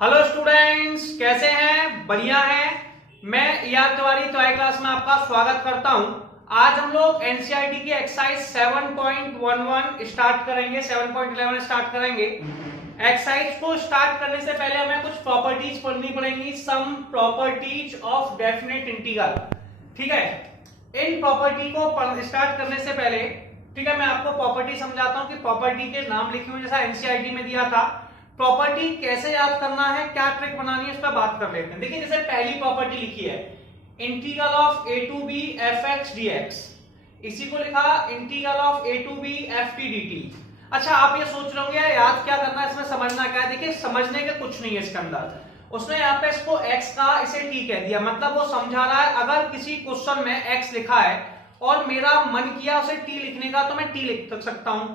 Hello students, कैसे हैं? बढ़िया हैं। मैं यार तिवारी ट्राई क्लास में आपका स्वागत करता हूं। आज हम लोग एनसीईआरटी की एक्सरसाइज 7.11 स्टार्ट करेंगे, 7.11 स्टार्ट करेंगे। एक्सरसाइज को स्टार्ट करने से पहले हमें कुछ प्रॉपर्टीज पढ़नी पड़ेंगी, some properties of definite integral. ठीक है, इन प्रॉपर्टी को स्टार्ट करने से पहले ठीक है मैं आपको प्रॉपर्टी समझाता हूं कि प्रॉपर्टी के नाम लिखे हुए जैसा एनसीईआरटी में दिया था। प्रॉपर्टी कैसे याद करना है, क्या ट्रिक बनानी है, इस पर बात कर लेते हैं। देखिए, जैसे पहली प्रॉपर्टी लिखी है integral of A to B F X D X, इसी को लिखा integral of A to B F T D T. अच्छा, आप ये सोच रहे होंगे याद क्या करना है, इसमें समझना क्या है। देखिए, समझने के कुछ नहीं है इसके अंदर। उसने यहाँ पे इसको x का इसे t कह दिया, मतलब वो समझा रहा है अगर किसी क्वेश्चन में x लिखा है और मेरा मन किया उसे t लिखने का तो मैं t लिख सकता हूं,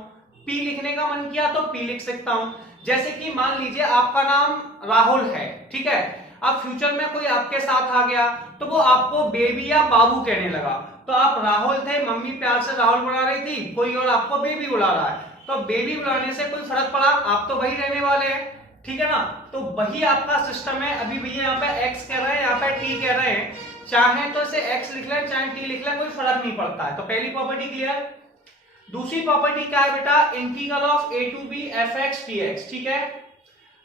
p लिखने का मन किया तो p लिख सकता हूं। जैसे कि मान लीजिए आपका नाम राहुल है, ठीक है। अब फ्यूचर में कोई आपके साथ आ गया तो वो आपको बेबी या बाबू कहने लगा, तो आप राहुल थे, मम्मी प्यार से राहुल बुला रही थी, कोई और आपको बेबी बुला रहा है, तो बेबी बुलाने से कोई फर्क पड़ा? आप तो वही रहने वाले हैं, ठीक है ना। तो वही आपका सिस्टम है। अभी भैया यहाँ पे x कह रहे हैं, यहाँ पे t कह रहे हैं, चाहे तो इसे x लिख ले चाहे t लिख ले, कोई फर्क नहीं पड़ता है। तो पहली प्रॉपर्टी क्लियर। दूसरी प्रॉपर्टी क्या है बेटा, integral of A to B F X D X. ठीक है,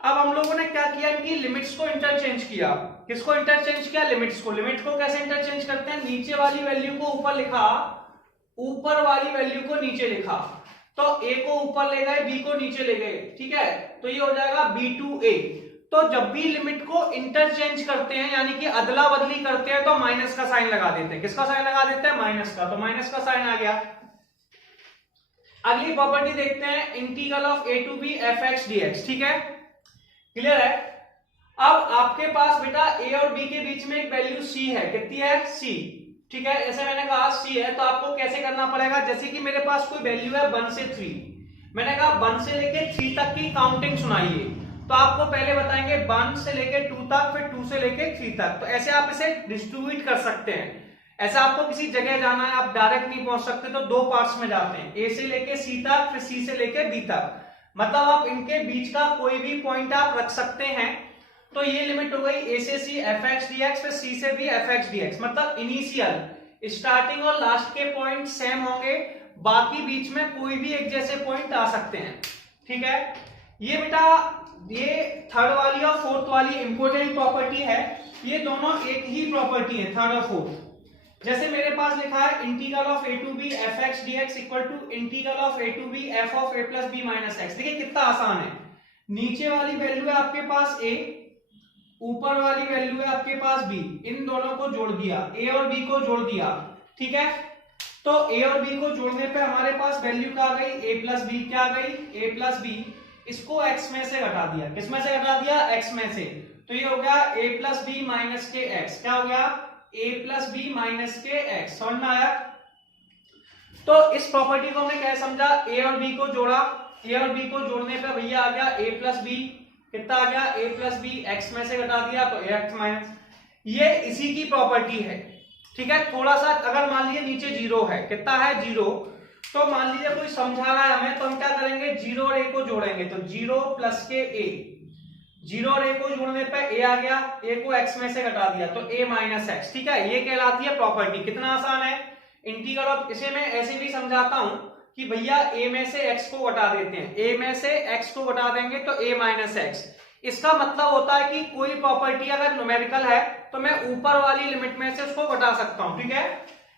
अब हम लोगों ने क्या किया, इनकी लिमिट्स को इंटरचेंज किया। किसको इंटरचेंज किया? लिमिट्स को। लिमिट को कैसे इंटरचेंज करते हैं, नीचे वाली वैल्यू को ऊपर लिखा, ऊपर वाली वैल्यू को नीचे लिखा। तो a को ऊपर ले गए, b को नीचे ले गए, ठीक है, तो ये हो जाएगा b टू a। तो जब भी लिमिट को इंटरचेंज करते हैं यानी कि अदला बदली करते हैं तो माइनस का साइन लगा देते हैं। किसका साइन लगा देते हैं? माइनस का। तो माइनस का साइन आ गया। अगली प्रॉपर्टी देखते हैं, integral of A to B F X D X. ठीक है, क्लियर है। अब आपके पास बेटा a और b के बीच में एक वैल्यू c है, कितनी है? c। ठीक है, ऐसे मैंने कहा c है, तो आपको कैसे करना पड़ेगा, जैसे कि मेरे पास कोई वैल्यू है 1 से 3, मैंने कहा 1 से लेके 3 तक की काउंटिंग सुनाइए, तो आपको पहले बताएंगे 1 से लेके 2 तक, फिर 2 से लेके 3 तक। तो ऐसे आप इसे डिस्ट्रीब्यूट कर सकते हैं। ऐसा आपको किसी जगह जाना है, आप डायरेक्ट नहीं पहुंच सकते तो दो पार्ट्स में जाते हैं, ए से लेके सी तक, फिर सी से लेके बी तक। मतलब आप इनके बीच का कोई भी पॉइंट आप रख सकते हैं। तो ये लिमिट हो गई ए से C F X D X, फिर सी से B F X D X. मतलब इनिशियल स्टार्टिंग और लास्ट के पॉइंट सेम होंगे, बाकी बीच में कोई भी एक जैसे पॉइंट आ सकते हैं। ठीक है, ये बेटा ये थर्ड वाली और फोर्थ वाली इंपोर्टेंट प्रॉपर्टी है। ये दोनों एक ही प्रॉपर्टी है, थर्ड और फोर्थ। जैसे मेरे पास लिखा है integral of A to B F X D X equal to integral of A to B F of A plus B minus X. देखिए कितना आसान है। नीचे वाली वैल्यू है आपके पास a, ऊपर वाली वैल्यू है आपके पास b, इन दोनों को जोड़ दिया, a और b को जोड़ दिया। ठीक है, तो a और b को जोड़ने पे हमारे पास वैल्यू क्या आ गई, a प्लस बी। क्या आ गई? a plus B. इसको x में से घटा दिया, किस में से घटा दिया? x में से। तो ये हो गया a प्लस बी माइनस के x। क्या हो गया? a प्लस बी माइनस के एक्स। समझ में आया? तो इस प्रॉपर्टी को हमने क्या समझा, a और b को जोड़ा, a और b को जोड़ने पे भैया आ गया a प्लस बी। कितना आ गया? a प्लस बी, एक्स में से घटा दिया तो एक्स माइनस। ये इसी की प्रॉपर्टी है। ठीक है, थोड़ा सा अगर मान लीजिए नीचे जीरो है, कितना है? जीरो। तो मान लीजिए कोई समझा रहा है हमें, तो हम क्या करेंगे, जीरो और a को जोड़ेंगे, तो जीरो प्लस के a, जीरो और a को जोड़ने पे a आ गया, a को x में से घटा दिया तो a माइनस एक्स। ठीक है, ये कहलाती है प्रॉपर्टी। कितना आसान है। इंटीग्रल ऑफ, इसे मैं ऐसे भी समझाता हूं कि भैया a में से x को घटा देते हैं, a में से x को घटा देंगे तो a माइनस एक्स। इसका मतलब होता है कि कोई प्रॉपर्टी अगर न्यूमेरिकल है तो मैं ऊपर वाली लिमिट में से उसको घटा सकता हूं। ठीक है,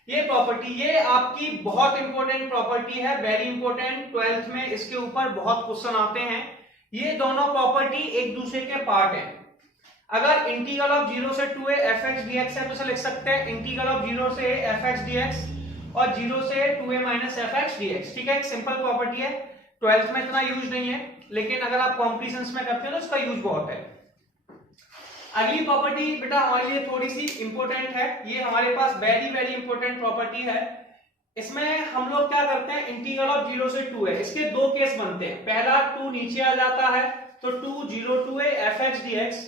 ये प्रॉपर्टी, ये आपकी बहुत इंपॉर्टेंट प्रॉपर्टी है, वेरी इंपॉर्टेंट। 12th में इसके ऊपर बहुत क्वेश्चन आते हैं। ये दोनों प्रॉपर्टी एक दूसरे के पार्ट हैं। अगर इंटीग्रल ऑफ 0 से 2a F X D x है तो इसे लिख सकते हैं इंटीग्रल ऑफ 0 से एफ एक्स डी एक्स और 0 से 2a minus F X D X. ठीक है, एक सिंपल प्रॉपर्टी है, 12th में इतना यूज नहीं है, लेकिन अगर आप कॉम्पिटिशंस में करते हो तो इसका यूज बहुत है। अगली प्रॉपर्टी बेटा हमारे लिए थोड़ी सी इंपॉर्टेंट है, ये हमारे पास वेरी वेरी इंपॉर्टेंट प्रॉपर्टी है। इसमें हम लोग क्या करते हैं, इंटीग्रल ऑफ 0 से 2 है, इसके दो केस बनते हैं। पहला 2 नीचे आ जाता है तो 2 0 2a F X D x.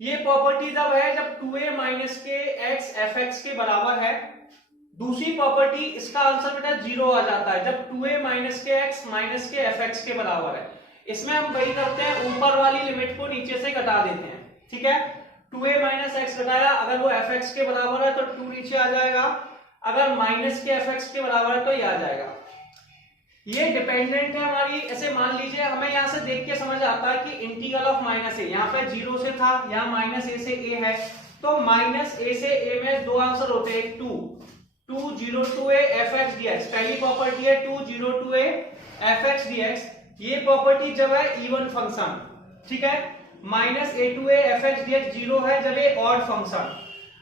ये प्रॉपर्टी जब है जब 2a माइनस के एक्स एफ एक्स के बराबर है। दूसरी प्रॉपर्टी, इसका आंसर बेटा 0 आ जाता है जब 2a माइनस के एक्स माइनस के एफ एक्स के बराबर है। इसमें हम वही करते हैं, ऊपर वाली लिमिट को नीचे से घटा देते हैं, ठीक है। 2a माइनस एक्स घटाया, अगर वो fx के बराबर है तो 2 नीचे आ जाएगा, अगर माइनस के fx के बराबर है तो ये आ जाएगा। ये डिपेंडेंट है हमारी, ऐसे मान लीजिए हमें यहाँ से देख के समझ आता है कि इंटीग्रल ऑफ माइनस ए, यहाँ पे 0 से था, यहाँ माइनस ए से ए है, तो माइनस ए से ए में दो आंसर होते हैं, 2 0 to a fx dx, पहली प्रॉपर्टी है 2 0 to a fx dx। ये प्रॉपर्टी जब है इवन फंक्शन, ठीक है, minus A to A fx dx 0 है जब ये ऑड फंक्शन।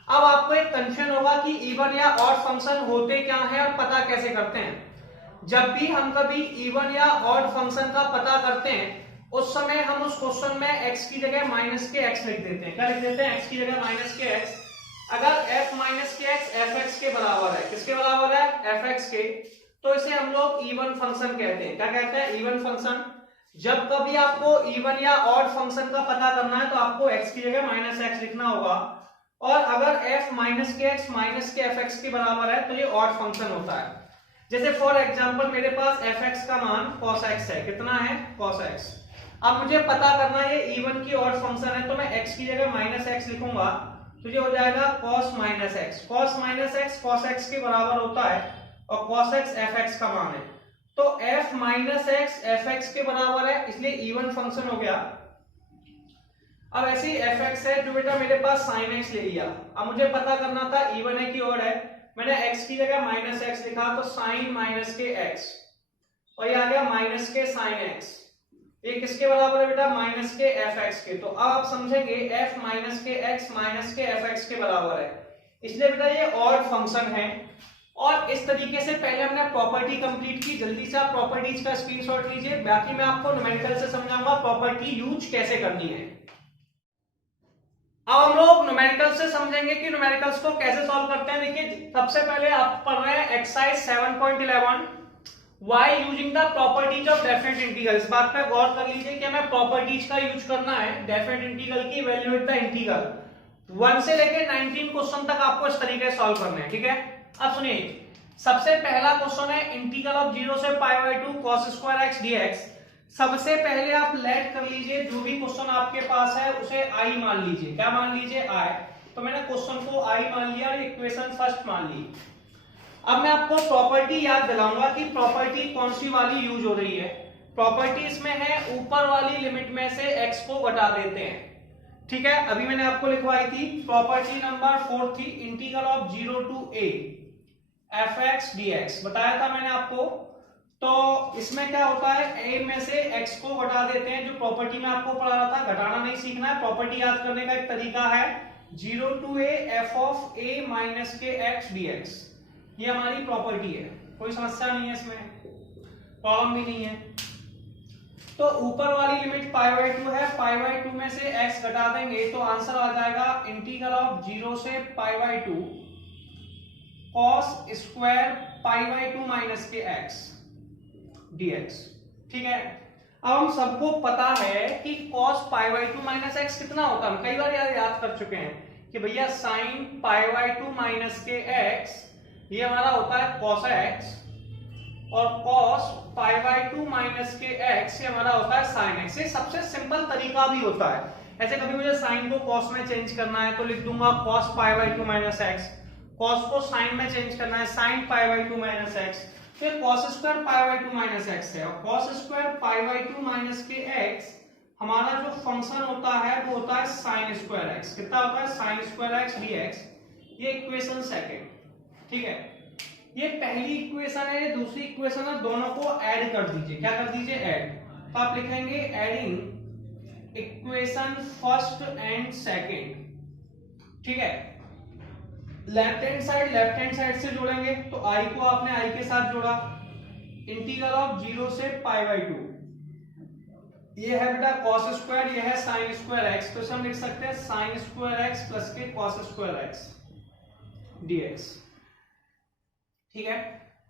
अब आपको एक कंफ्यूजन होगा कि इवन या ऑड फंक्शन होते क्या है और पता कैसे करते हैं। जब भी हम कभी इवन या ऑड फंक्शन का पता करते हैं उस समय हम उस क्वेश्चन में x की जगह माइनस के x लिख देते हैं। क्या लिख देते हैं? x की जगह माइनस के x। अगर f माइनस के x fx के बराबर है, किसके बराबर है? fx के, तो इसे हम लोग इवन फंक्शन कहते हैं। क्या कहते हैं? Even function. जब कभी आपको इवन या ऑड फंक्शन का पता करना है तो आपको x की जगह माइनस x लिखना होगा, और अगर f माइनस के x माइनस के fx के बराबर है तो ये ऑड फंक्शन होता है। जैसे फॉर एग्जांपल मेरे पास fx का मान cos x है, कितना है? cos x। अब मुझे पता करना है ये इवन की ऑड फंक्शन है, तो मैं x की जगह माइनस x लिखूंगा, तो ये हो जाएगा cos minus x। cos minus x cos x के बराबर होता है और cos x fx का मान है, तो f माइनस x fx के बराबर है, इसलिए इवन फंक्शन हो गया। अब ऐसे ही fx है जो बेटा मेरे पास sin x ले लिया। अब मुझे पता करना था इवन है कि ऑड है, मैंने x की जगह माइनस x लिखा, तो sin माइनस के x, और ये आ गया माइनस के sin x। ये किसके बराबर है बेटा? माइनस के fx के। तो अब आप समझेंगे f माइनस के x माइनस के fx के बराबर है, इसलिए बेटा ये ऑड फंक्शन है। और इस तरीके से पहले हमने प्रॉपर्टी कंप्लीट की। जल्दी से आप प्रॉपर्टीज का स्क्रीनशॉट लीजिए, बाकी मैं आपको न्यूमेरिकल से समझाऊंगा प्रॉपर्टी यूज कैसे करनी है। अब हम लोग न्यूमेरिकल से समझेंगे कि न्यूमेरिकल्स को कैसे सॉल्व करते हैं। देखिए सबसे पहले आप पढ़ रहे हैं exercise 7.11 why using the properties of definite integral. इस बात पे गौर कर लीजिए कि हमें प्रॉपर्टीज का यूज करना है डेफिनेट इंटीग्रल की। इवैल्यूएट द इंटीग्रल 1 से लेके 19 क्वेश्चन तक आपको इस तरीके से सॉल्व करने हैं, ठीक है। अब सुनिए, सबसे पहला क्वेश्चन है इंटीग्रल ऑफ 0 से π/2 cos स्क्वायर x dx। सबसे पहले आप लेट कर लीजिए, जो भी क्वेश्चन आपके पास है उसे i मान लीजिए। क्या मान लीजिए? i। तो मैंने क्वेश्चन को i मान लिया और इक्वेशन फर्स्ट मान ली। अब मैं आपको प्रॉपर्टी याद दिलाऊंगा कि प्रॉपर्टी कौन सी वाली यूज हो रही है। प्रॉपर्टी इसमें है ऊपर वाली लिमिट में से x को घटा देते हैं, ठीक है। अभी मैंने आपको लिखवाई थी प्रॉपर्टी नंबर 4 थी integral of 0 to a fx dx, बताया था मैंने आपको। तो इसमें क्या होता है, a में से x को घटा देते हैं, जो प्रॉपर्टी में आपको पढ़ा रहा था। घटाना नहीं सीखना है, प्रॉपर्टी याद करने का एक तरीका है 0 to a f of a minus के x dx। ये हमारी प्रॉपर्टी है, कोई समस्या नहीं है इसमें, प्रॉब्लम भी नहीं है। तो ऊपर वाली लिमिट π/2 है, π/2 में से x घटा देंगे तो आंसर आ जाएगा इंटीग्रल ऑफ 0 से π/2 cos स्क्वायर π/2 माइनस के x dx, ठीक है। अब हम सबको पता है कि cos π/2 माइनस x कितना होता है, हम कई बार याद कर चुके हैं कि भैया sin π/2 माइनस के x ये हमारा होता है cos x, और cos π/2 माइनस के x ये हमारा होता है sin x। ये सबसे सिंपल तरीका भी होता है। ऐसे कभी मुझे sin को cos में चेंज करना है तो लिख दूंगा cos π/2 माइनस x, cos को sin में चेंज करना है sin π/2 माइनस x, फिर cos स्क्वायर π/2 माइनस x है, और cos स्क्वायर π/2 माइनस के x हमारा जो फंक्शन होता है वो होता है sin स्क्वायर x। कितना होता है? sin square x dx। ये इक्वेशन सेकंड, ठीक है। ये पहली इक्वेशन है, ये दूसरी इक्वेशन है, दोनों को ऐड कर दीजिए। क्या कर दीजिए? ऐड। तो आप लिखेंगे adding equation first and second, ठीक है। लेफ्ट हैंड साइड से जोड़ेंगे तो i को आपने i के साथ जोड़ा, इंटीग्रल ऑफ 0 से π/2। ये है बेटा cos स्क्वायर, ये है sin स्क्वायर x, तो हम लिख सकते हैं sin स्क्वायर x प्लस के cos स्क्वायर x dx, ठीक है।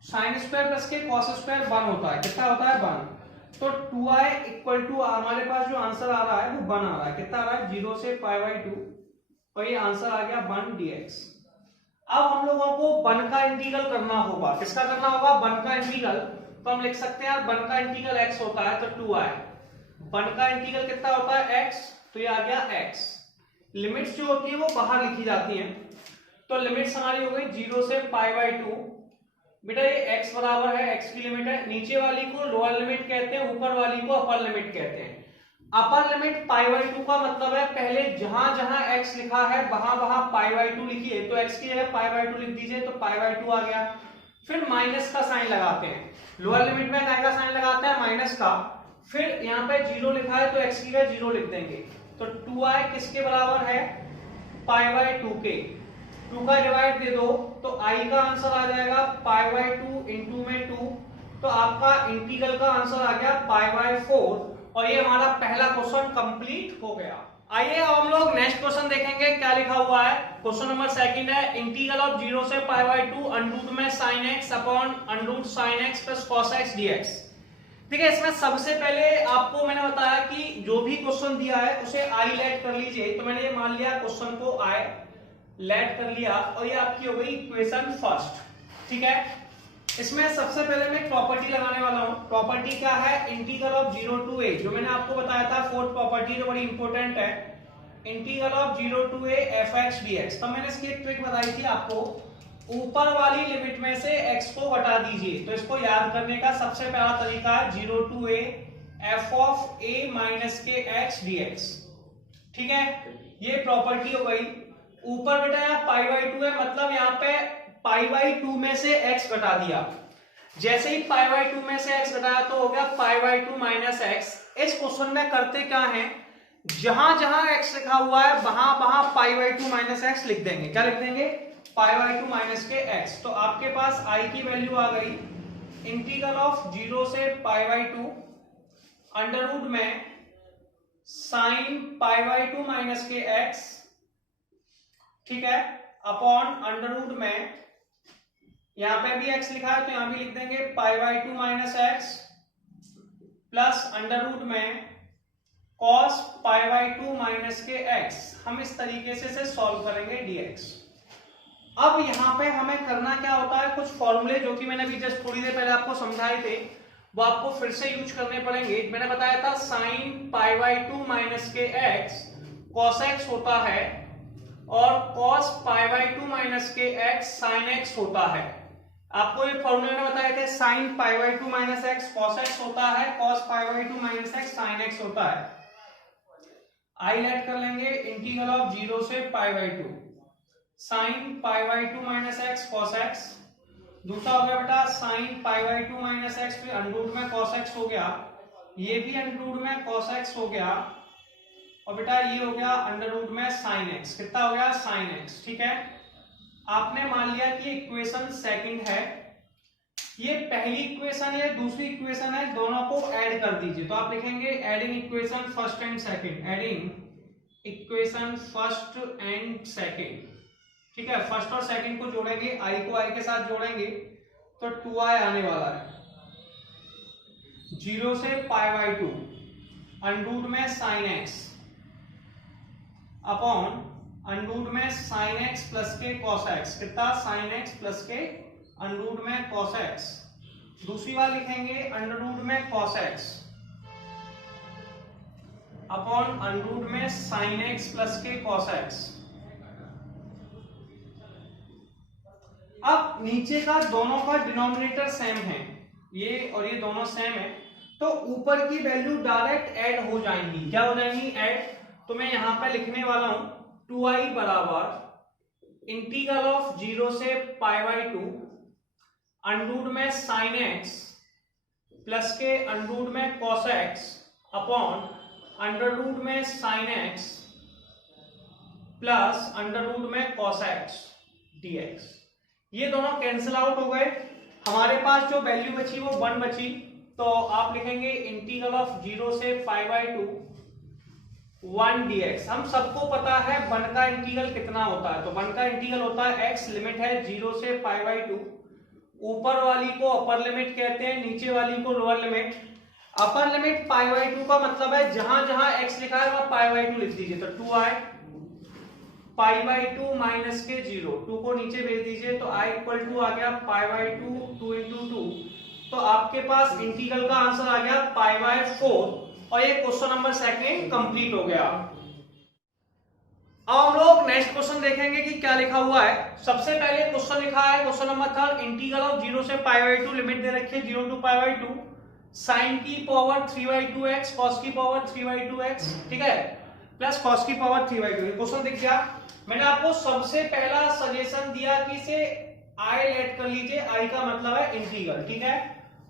sin स्क्वायर प्लस के cos स्क्वायर 1 होता है, कितना होता है? 1। तो 2i इक्वल टू हमारे पास जो आंसर आ रहा है वो 1 आ रहा है। कितना आ रहा है? 0 से π/2, और ये आंसर आ गया 1 dx। अब हम लोगों को 1 का इंटीग्रल करना होगा। किसका करना होगा? 1 का इंटीग्रल। तो हम लिख सकते हैं 1 का इंटीग्रल x होता है तो 2i, वन का इंटीग्रल कितना होता है x, तो ये आ गया x। लिमिट्स जो होती है वो बाहर लिखी जाती हैं, तो लिमिट्स हमारी हो गई 0 से π/2। बेटा ये x बराबर है, x की लिमिट है, नीचे वाली को लोअर लिमिट कहते हैं, ऊपर वाली को अपर लिमिट कहते हैं। अपर लिमिट π/2 का मतलब है पहले जहां जहां x लिखा है वहां वहां π/2 लिखिए, तो x की जगह π/2 लिख दीजिए, तो π/2 आ गया। फिर माइनस का साइन लगाते हैं, लोअर लिमिट में काय का साइन लगाते हैं, माइनस का। फिर यहाँ पे 0 लिखा है तो x की जगह 0 लिख देंगे, तो 2i किसके बराबर है, π/2 के। 2 का डिवाइड दे दो तो i का आंसर आ जाएगा π/2 इंटू में 2, तो आपका इंटीग्रल का आंसर आ गया π/4, और ये हमारा पहला क्वेश्चन कंप्लीट हो गया। आइए अब हम लोग नेक्स्ट क्वेश्चन देखेंगे, क्या लिखा हुआ है। क्वेश्चन नंबर सेकंड है, इंटीग्रल ऑफ 0 से π/2 अंडरूट में sin x upon under root sin x plus cos x dx। ठीक है, इसमें सबसे पहले आपको मैंने बताया कि जो भी क्वेश्चन दिया है उसे आई लेट कर लीजिए, तो मैंने ये मान लिया क्वेश्चन को आई लेट कर लिया, और ये आपकी हो गई इक्वेशन फर्स्ट। ठीक है, इसमें सबसे पहले मैं प्रॉपर्टी लगाने वाला हूं। प्रॉपर्टी क्या है, इंटीग्रल ऑफ 0 to a, जो मैंने आपको बताया था फोर्थ प्रॉपर्टी जो बड़ी इंपॉर्टेंट है, integral of 0 to a fx dx। तो मैंने इसकी एक ट्रिक बताई थी आपको, ऊपर वाली लिमिट में से x को हटा दीजिए, तो इसको याद करने का सबसे पहला तरीका है 0 to a f of a minus के x dx। ठीक है, ये प्रॉपर्टी हो गई। ऊपर बेटा यहाँ π/2 है, मतलब यहाँ पे π/2 में से x घटा दिया, जैसे ही π/2 में से x घटाया तो हो गया π/2 माइनस x। इस क्वेश्चन में करते क्या है, जहां जहां x लिखा हुआ है वहां वहां π/2 माइनस x लिख देंगे। क्या लिख देंगे, π/2 माइनस के x। तो आपके पास i की वैल्यू आ गई, इंटीग्रल ऑफ 0 से π/2 अंडर रूट में साइन π/2 माइनस के x, ठीक है, अपॉन अंडर रूट में, यहां पे भी x लिखा है तो यहां भी लिख देंगे π/2 minus x plus under root में cos π/2 माइनस के x। हम इस तरीके से इसे सॉल्व करेंगे dx। अब यहां पे हमें करना क्या होता है, कुछ फॉर्मूले जो कि मैंने अभी जस्ट थोड़ी देर पहले आपको समझाए थे वो आपको फिर से यूज करने पड़ेंगे। मैंने बताया था साइन π/2 माइनस के x cos x होता है, और cos π/2 माइनस के x sin x होता है। आपको ये फॉर्मूले में बताए थे, sin π/2 minus x cos x होता है, cos π/2 minus x sin x होता है। आई लेट कर लेंगे, इंटीग्रल ऑफ 0 से π/2 sin π/2 minus x cos x, दूसरा हो गया बेटा sin π/2 माइनस x, फिर अंडरूट में cos x हो गया, ये भी अंडरूट में cos x हो गया, और बेटा ये हो गया अंडर रूट में साइन एक्स। कितना हो गया, साइन एक्स। ठीक है, आपने मान लिया कि इक्वेशन सेकंड है, ये पहली इक्वेशन है, दूसरी इक्वेशन है, दोनों को ऐड कर दीजिए। तो आप लिखेंगे adding equation first and second, adding equation first and second. ठीक है, फर्स्ट और सेकंड को जोड़ेंगे, i को i के साथ जोड़ेंगे तो 2i आने वाला है। 0 से π/2 अंडरूट में साइन एक्स अपॉन अंडरूट में साइन एक्स प्लस के कॉस एक्स। कितना, साइन एक्स प्लस के अंडरूट में कॉस एक्स। दूसरी बार लिखेंगे अंडरूट में कॉस एक्स अपॉन अंडरूट में साइन एक्स प्लस के कॉस एक्स। अब नीचे का दोनों का डिनोमिनेटर सेम है, ये और ये दोनों सेम है, तो ऊपर की वैल्यू डायरेक्ट ऐड हो जाएंगी। क्या हो जाएंगी, ऐड। तो मैं यहां पे लिखने वाला हूं 2i बराबर इंटीग्रल ऑफ 0 से π/2 अंडरूट में साइन एक्स प्लस के अंडरूट में cos x upon under root में sine x plus under root में कॉस एक्स dx। ये दोनों कैंसिल आउट हो गए, हमारे पास जो वैल्यू बची वो 1 बची। तो आप लिखेंगे इंटीग्रल ऑफ 0 से π/2 1 dx। हम सबको पता है 1 का इंटीग्रल कितना होता है, तो 1 का इंटीग्रल होता है x, लिमिट है 0 से π/2, ऊपर वाली को अपर लिमिट कहते हैं, नीचे वाली को लोअर लिमिट। अपर लिमिट π/2 का मतलब है जहां जहां x लिखा है वहां π/2 लिख दीजिए, तो 2i π/2 माइनस के 0, 2 को नीचे भेज दीजिए तो i इक्वल टू आ गया π/2 2 into 2। तो आपके पास इंटीग्रल का आंसर आ गया π/4, और ये क्वेश्चन नंबर सेकंड कंप्लीट हो गया। अब हम लोग नेक्स्ट क्वेश्चन देखेंगे कि क्या लिखा हुआ है। सबसे पहले क्वेश्चन लिखा है क्वेश्चन नंबर 3 इंटीग्रल ऑफ 0 से π/2 लिमिट दे रखी है 0 to π/2 sin की पावर 3/2x cos की पावर 3/2x, ठीक है, प्लस cos की पावर 3/2। क्वेश्चन दिख गया। मैंने आपको सबसे पहला सजेशन दिया कि इसे i लेट कर लीजिए, i का मतलब है इंटीग्रल, ठीक है,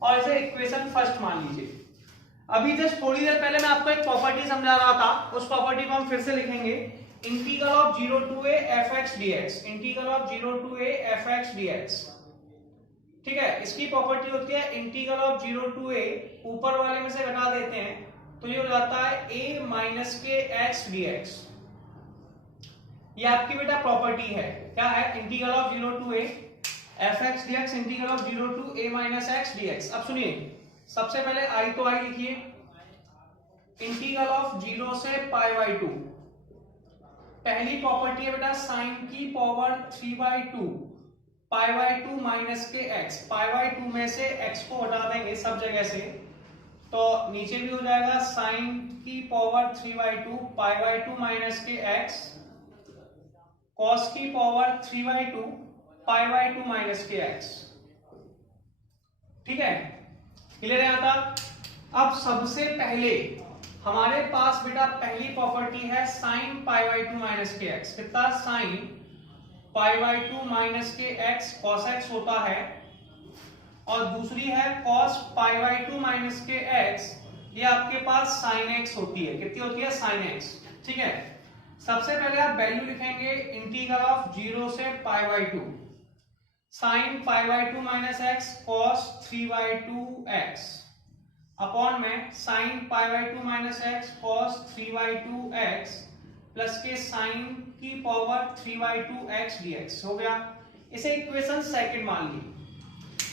और इसे इक्वेशन फर्स्ट मान लीजिए। अभी जस्ट थोड़ी देर पहले मैं आपको एक प्रॉपर्टी समझा रहा था, उस प्रॉपर्टी को हम फिर से लिखेंगे। Integral of 0 to a fx dx, integral of 0 to a fx dx, ठीक है, इसकी प्रॉपर्टी होती है इंटीग्रल ऑफ 0 to a, ऊपर वाले में से घटा देते हैं तो ये हो जाता है a माइनस के x dx। ये आपकी बेटा प्रॉपर्टी है, क्या है, integral of 0 to a fx dx, integral of 0 to a minus x dx। अब सुनिए, सबसे पहले i तो i लिखिए, इंटीग्रल ऑफ 0 से π/2, पहली प्रॉपर्टी है बेटा साइन की पावर 3/2 π/2 माइनस के x, π/2 में से x को हटा देंगे सब जगह से, तो नीचे भी हो जाएगा साइन की पावर 3/2 π/2 माइनस के x, cos की पावर 3/2 π/2 माइनस के x, ठीक है, क्लियर है यहाँ तक। अब सबसे पहले हमारे पास बेटा पहली प्रॉपर्टी है साइन π/2 माइनस के x, कितना, साइन π/2 माइनस के x cos x होता है, और दूसरी है cos π/2 माइनस के x, ये आपके पास sin x होती है, कितनी होती है, sin x, ठीक है। सबसे पहले आप वैल्यू लिखेंगे इंटीग्रल ऑफ 0 से π/2 sine π/2 minus x cos 3/2x upon में sine π/2 minus x cos 3/2x plus के साइन की पावर 3/2x dx हो गया। इसे इक्वेशन सेकंड मान ली।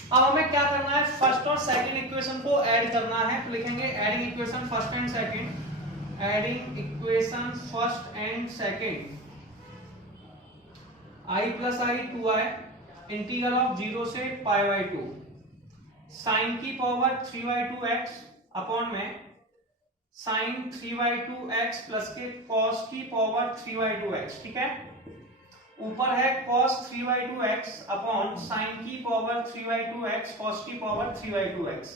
अब हमें क्या करना है, फर्स्ट और सेकंड इक्वेशन को ऐड करना है, तो लिखेंगे adding equation first and second, adding equation first and second, i plus i 2i integral of 0 से π/2 साइन की पावर 3/2x अपॉन में साइन 3/2x प्लस के cos की पावर 3/2x, ठीक है, ऊपर है cos 3/2x अपॉन साइन की पावर 3/2x cos की पावर 3/2x।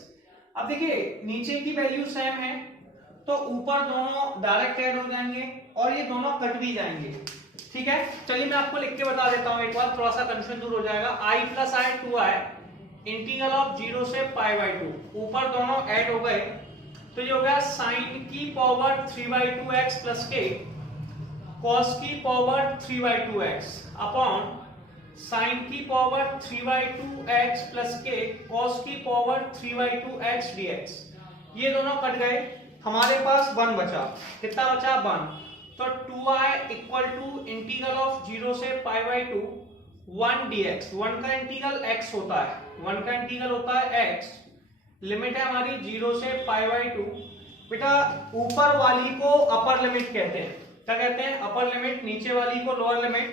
अब देखिए नीचे की वैल्यू सेम है तो ऊपर दोनों डायरेक्ट ऐड हो जाएंगे और ये दोनों कट भी जाएंगे, ठीक है। चलिए मैं आपको लिख के बता देता हूं एक बार, थोड़ा सा कंफ्यूजन दूर हो जाएगा। i plus i 2i integral of 0 से π/2, ऊपर दोनों ऐड हो गए तो ये हो गया साइन की पावर 3/2x प्लस के cos की पावर 3/2x अपॉन साइन की पावर 3/2x प्लस के cos की पावर 3/2x dx। ये दोनों कट गए, हमारे पास 1 बचा, कितना बचा, 1, तो 2i equal to integral of 0 से π/2 1 dx, 1 का इंटीग्रल x होता है, 1 का इंटीग्रल होता है x, लिमिट है हमारी 0 से π/2। बेटा ऊपर वाली को अपर लिमिट कहते हैं, क्या कहते हैं, अपर लिमिट, नीचे वाली को लोअर लिमिट।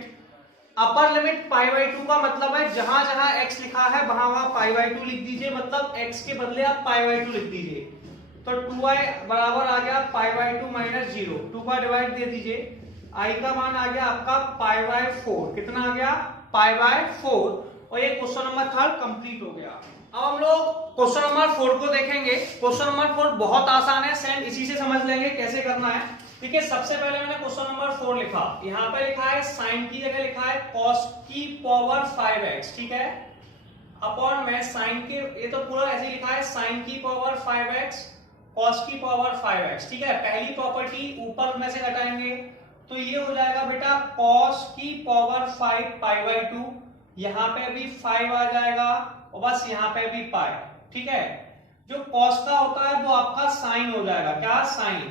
अपर लिमिट π/2 का मतलब है जहां जहां x लिखा है वहां वहां π/2 लिख दीजिए, मतलब x के बदले आप π/2 लिख दीजिए, तो 2i बराबर आ गया π/2 माइनस 0, 2 का डिवाइड दे दीजिए, i का मान आ गया आपका π/4, कितना आ गया, π/4, और ये क्वेश्चन नंबर 3 कंप्लीट हो गया। अब हम लोग क्वेश्चन नंबर 4 को देखेंगे। क्वेश्चन नंबर 4 बहुत आसान है, सेम इसी से समझ लेंगे कैसे करना है। देखिए सबसे पहले मैंने क्वेश्चन नंबर 4 लिखा, यहाँ पे लिखा है साइन की जगह लिखा है cos की पावर 5x, ठीक है, अपॉन में साइन के, ये तो पूरा ऐसे लिखा है साइन की पावर 5x cos की पावर 5x, ठीक है। पहली प्रॉपर्टी ऊपर में से घटाएंगे तो ये हो जाएगा बेटा cos की पावर 5 π/2, यहाँ पे भी 5 आ जाएगा और बस यहाँ पे भी पाई, ठीक है। जो cos का होता है वो आपका साइन हो जाएगा, क्या, साइन,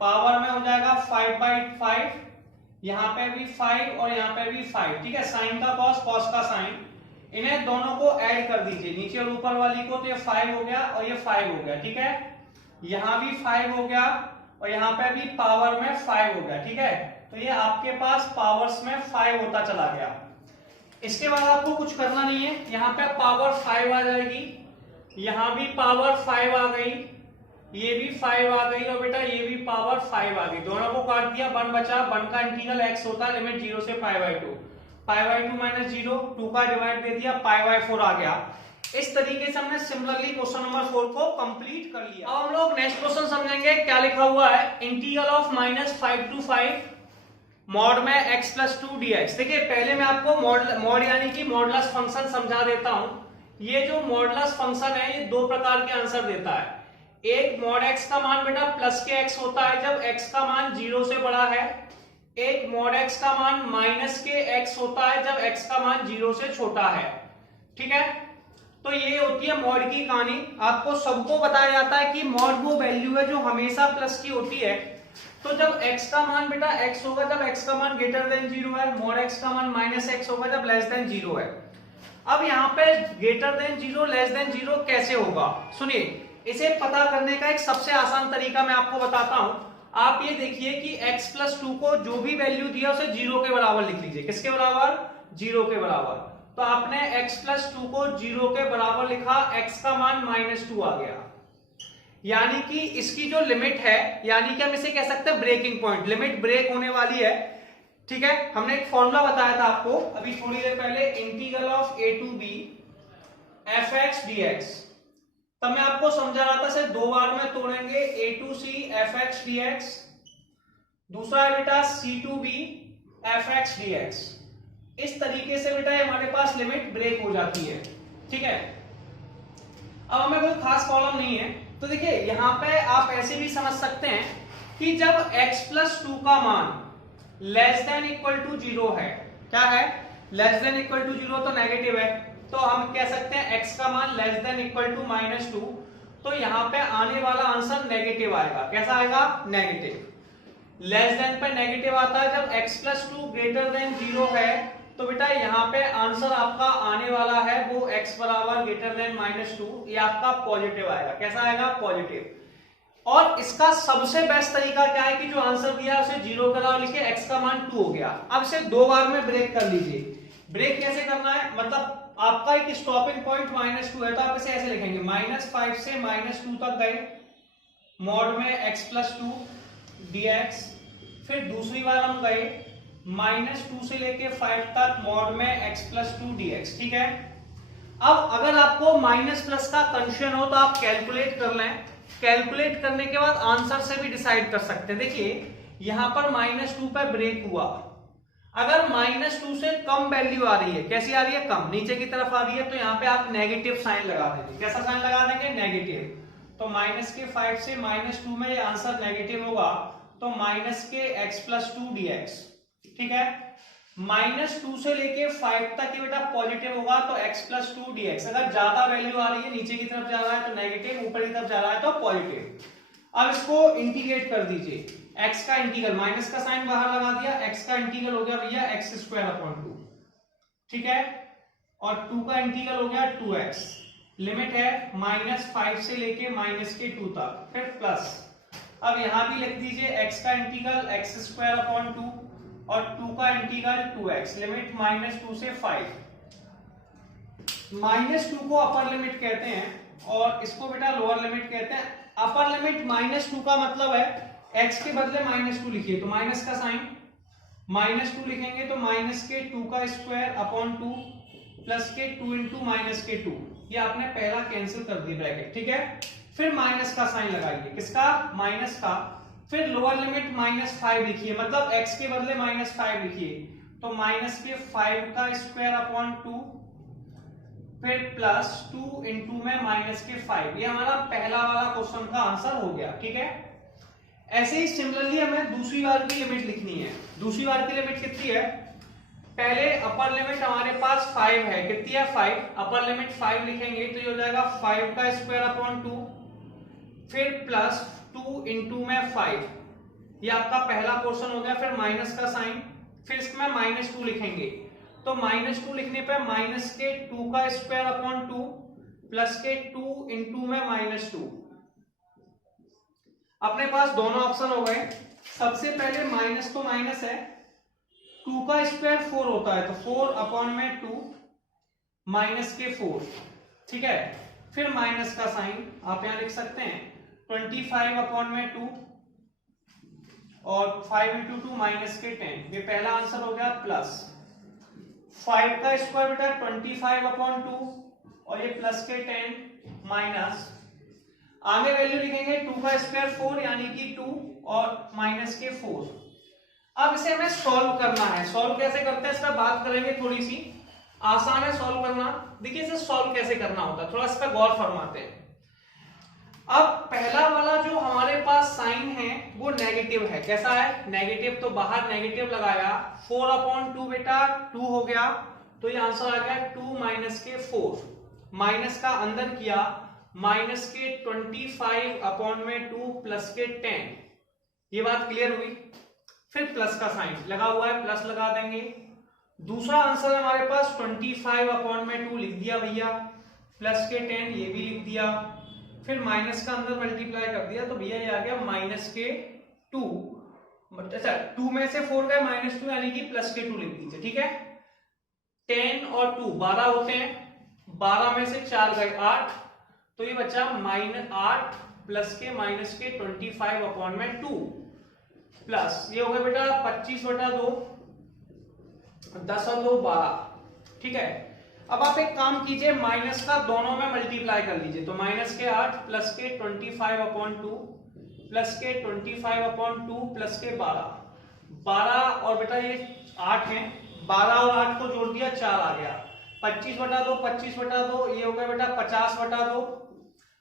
पावर में हो जाएगा 5/5, यहाँ पे भी 5 और यहाँ पे भी 5, ठीक है, साइन का cos, cos का साइन, इन्हें दोनों को ऐड कर दीजिए, नीचे और ऊपर वाली को, तो ये 5 हो गया और ये 5 हो गया, ठीक है, यहाँ भी 5 हो गया और यहाँ पे भी पावर में 5 हो गया, ठीक है, तो ये आपके पास पावर्स में 5 होता चला गया। इसके बाद आपको कुछ करना नहीं है, यहाँ पे पावर 5 आ जाएगी, यहाँ भी पावर 5 आ गई, ये भी 5 आ गई और बेटा ये भी पावर 5 आ गई, दोनों को काट दिया, 1 बचा, 1 का इंटीग्रल x होता है लिमिट 0 से π/2, π/2 माइनस 0, 2 का डिवाइड दे दिया, π/4 आ गया। इस तरीके से हमने सिमिलरली क्वेश्चन नंबर 4 को कंप्लीट कर लिया। अब हम लोग नेक्स्ट क्वेश्चन समझेंगे, क्या लिखा हुआ है, इंटीग्रल ऑफ -5 to 5 मॉड में x + 2 dx। देखिए पहले मैं आपको मॉड यानी कि मॉडुलस फंक्शन समझा देता हूं। ये जो मॉडुलस फंक्शन है ये दो प्रकार के आंसर देता है। एक मॉड x का मान बेटा प्लस के x होता है जब x का मान 0 से बड़ा है, एक मॉड x का मान माइनस के x होता है जब x का मान 0 से छोटा है। ठीक है, तो ये होती है मॉड की कहानी। आपको सबको बताया जाता है कि मॉड वो वैल्यू है जो हमेशा प्लस की होती है। तो जब x का मान बेटा x होगा जब x का मान ग्रेटर देन 0 है, मॉड x का मान -x होगा जब लेस देन 0 है। अब यहाँ पे ग्रेटर देन 0 लेस देन 0 कैसे होगा, सुनिए, इसे पता करने का एक सबसे आसान तरीका मैं आपको बताता हूं। आप ये देखिए कि x + 2 को जो भी वैल्यू दिया उसे 0 के बराबर लिख लीजिए। किसके बराबर, 0 के बराबर। तो आपने x + 2 को 0 के बराबर लिखा, x का मान -2 आ गया, यानी कि इसकी जो लिमिट है, यानी कि हम इसे कह सकते हैं ब्रेकिंग पॉइंट, लिमिट ब्रेक होने वाली है। ठीक है, हमने एक फॉर्मूला बताया था आपको अभी थोड़ी देर पहले, integral of a to b fx dx। तब मैं आपको समझा रहा था इसे दो बार में तोड़ेंगे, a to c fx dx, दूसरा है बेटा c to b fx dx। इस तरीके से बेटा हमारे पास लिमिट ब्रेक हो जाती है। ठीक है, अब हमें कोई खास प्रॉब्लम नहीं है। तो देखिए यहां पे आप ऐसे भी समझ सकते हैं कि जब x + 2 का मान लेस देन इक्वल टू 0 है, क्या है, लेस देन इक्वल टू 0 तो नेगेटिव है, तो हम कह सकते हैं x का मान लेस देन इक्वल टू -2, तो यहाँ पे आने वाला आंसर नेगेटिव आएगा। कैसा आएगा, नेगेटिव। लेस देन पे नेगेटिव आता है जब x + 2 ग्रेटर देन 0 है, तो बेटा यहाँ पे आंसर आपका आने वाला है वो x बराबर ग्रेटर देन -2, ये आपका पॉजिटिव आएगा। कैसा आएगा, पॉजिटिव। और इसका सबसे बेस्ट तरीका क्या है कि जो आंसर दिया है उसे 0 के बराबर लिखे, x का मान 2 हो गया। अब इसे दो बार में ब्रेक कर लीजिए। ब्रेक कैसे करना है, मतलब आपका एक स्टॉपिंग पॉइंट -2 है, तो आप इसे ऐसे लिखेंगे, -5 से -2 तक गए, मॉड में x + 2 dx। फिर दूसरी बार हम गए -2 से लेके 5 तक, मॉड में x + 2 dx। ठीक है, अब अगर आपको माइनस प्लस का कंफ्यूजन हो तो आप कैलकुलेट कर लें, कैलकुलेट करने के बाद आंसर से भी डिसाइड कर सकते हैं। देखिए यहां पर -2 पे ब्रेक हुआ, अगर -2 से कम वैल्यू आ रही है, कैसी आ रही है, कम, नीचे की तरफ आ रही है, तो यहाँ पे आप नेगेटिव साइन लगा देंगे। कैसा साइन लगा देंगे, नेगेटिव। तो -5 से -2 में ये आंसर नेगेटिव होगा, तो -x + 2 dx। ठीक है, -2 से लेके 5 तक ये बेटा पॉजिटिव होगा, तो x + 2 dx। अगर ज्यादा वैल्यू आ रही है, नीचे की तरफ जा रहा है तो नेगेटिव, ऊपर की तरफ जा रहा है तो पॉजिटिव। अब इसको इंटीग्रेट कर दीजिए, x का इंटीग्रल, माइनस का साइन बाहर लगा दिया, x का इंटीग्रल हो गया भैया x²/2। ठीक है, और 2 का इंटीग्रल हो गया 2x। लिमिट है -5 से लेके -2 तक, फिर प्लस। अब यहां भी लिख दीजिए x का इंटीग्रल x²/2 और 2 का इंटीग्रल 2x, लिमिट -2 से 5। -2 को अपर लिमिट कहते हैं और इसको बेटा लोअर लिमिट कहते हैं। अपर लिमिट -2 का मतलब है x के बदले -2 लिखिए, तो माइनस का साइन, -2 लिखेंगे तो -2 प्लस के 2 इंटू -2, ये आपने पहला कैंसिल कर दिया ब्रैकेट। ठीक है, फिर माइनस का साइन लगाइए, किसका, माइनस का। फिर लोअर लिमिट -5 लिखिए, मतलब x के बदले -5 लिखिए, तो -5/2 फिर प्लस 2 इंटू में -5। ये हमारा पहला वाला क्वेश्चन का आंसर हो गया। ठीक है, ऐसे ही सिमिलरली हमें दूसरी बार की लिमिट लिखनी है। दूसरी बार की लिमिट कितनी है, पहले अपर लिमिट हमारे पास 5 है, कितनी है, 5। अपर लिमिट 5 लिखेंगे तो ये हो जाएगा 5/2, फिर प्लस 2 इंटू में 5, ये आपका पहला पोर्शन हो गया। फिर माइनस का साइन, फिर इसमें -2 लिखेंगे, तो -2 लिखने पे -2 प्लस के 2 इंटू में -2। अपने पास दोनों ऑप्शन हो गए। सबसे पहले माइनस तो माइनस है, 2 का स्क्वायर 4 होता है, तो 4/2 -4। ठीक है, फिर माइनस का साइन आप यहां लिख सकते हैं, 25 अपॉन में 2 और 5 इंटू 2 माइनस के 10, ये पहला आंसर हो गया। प्लस 5 का स्क्वायर बेटा 25 अपॉन 2 और ये प्लस के 10 माइनस, आगे वैल्यू लिखेंगे 2 का स्क्वायर 4 यानी कि 2 और माइनस के 4। अब इसे हमें सॉल्व करना है। सॉल्व कैसे करते हैं इस पर बात करेंगे, थोड़ी सी आसान है सॉल्व करना। देखिए इसे सॉल्व कैसे करना होता है, थोड़ा इस पर गौर फरमाते हैं। अब पहला वाला जो हमारे पास साइन है वो नेगेटिव है। कैसा है? नेगेटिव। तो बाहर नेगेटिव लगाया, 4 अपॉन 2 बेटा 2 हो गया, तो ये आंसर आ गया 2 माइनस के 4। माइनस का अंदर किया, माइनस के 25 अपॉन में 2 प्लस के 10। ये बात क्लियर हुई? फिर प्लस का साइन लगा हुआ है, प्लस लगा देंगे। दूसरा आंसर हमारे पास 25 अपॉन में 2 लिख दिया भैया, प्लस के 10 ये भी लिख दिया, फिर माइनस का अंदर मल्टीप्लाई कर दिया, तो भैया ये आ गया माइनस के 2। अच्छा 2 में से 4 गए माइनस 2 यानी कि प्लस के 2 लिख दीजिए। ठीक है, 10 और 2 12 होते हैं, 12 में से 4 गए 8, तो ये बचा -8 प्लस के माइनस के 25 अपॉन में 2 प्लस ये हो गया बेटा 25/2, 10 और 2 12। ठीक है, अब आप एक काम कीजिए, माइनस का दोनों में मल्टीप्लाई कर लीजिए, तो माइनस के 8 प्लस के 25 अपॉन 2 प्लस के 25 अपॉन 2 प्लस के 12 और बेटा ये 8 है, 12 और 8 को जोड़ दिया 4 आ गया, 25/2 25/2, ये हो गया बेटा 50/2,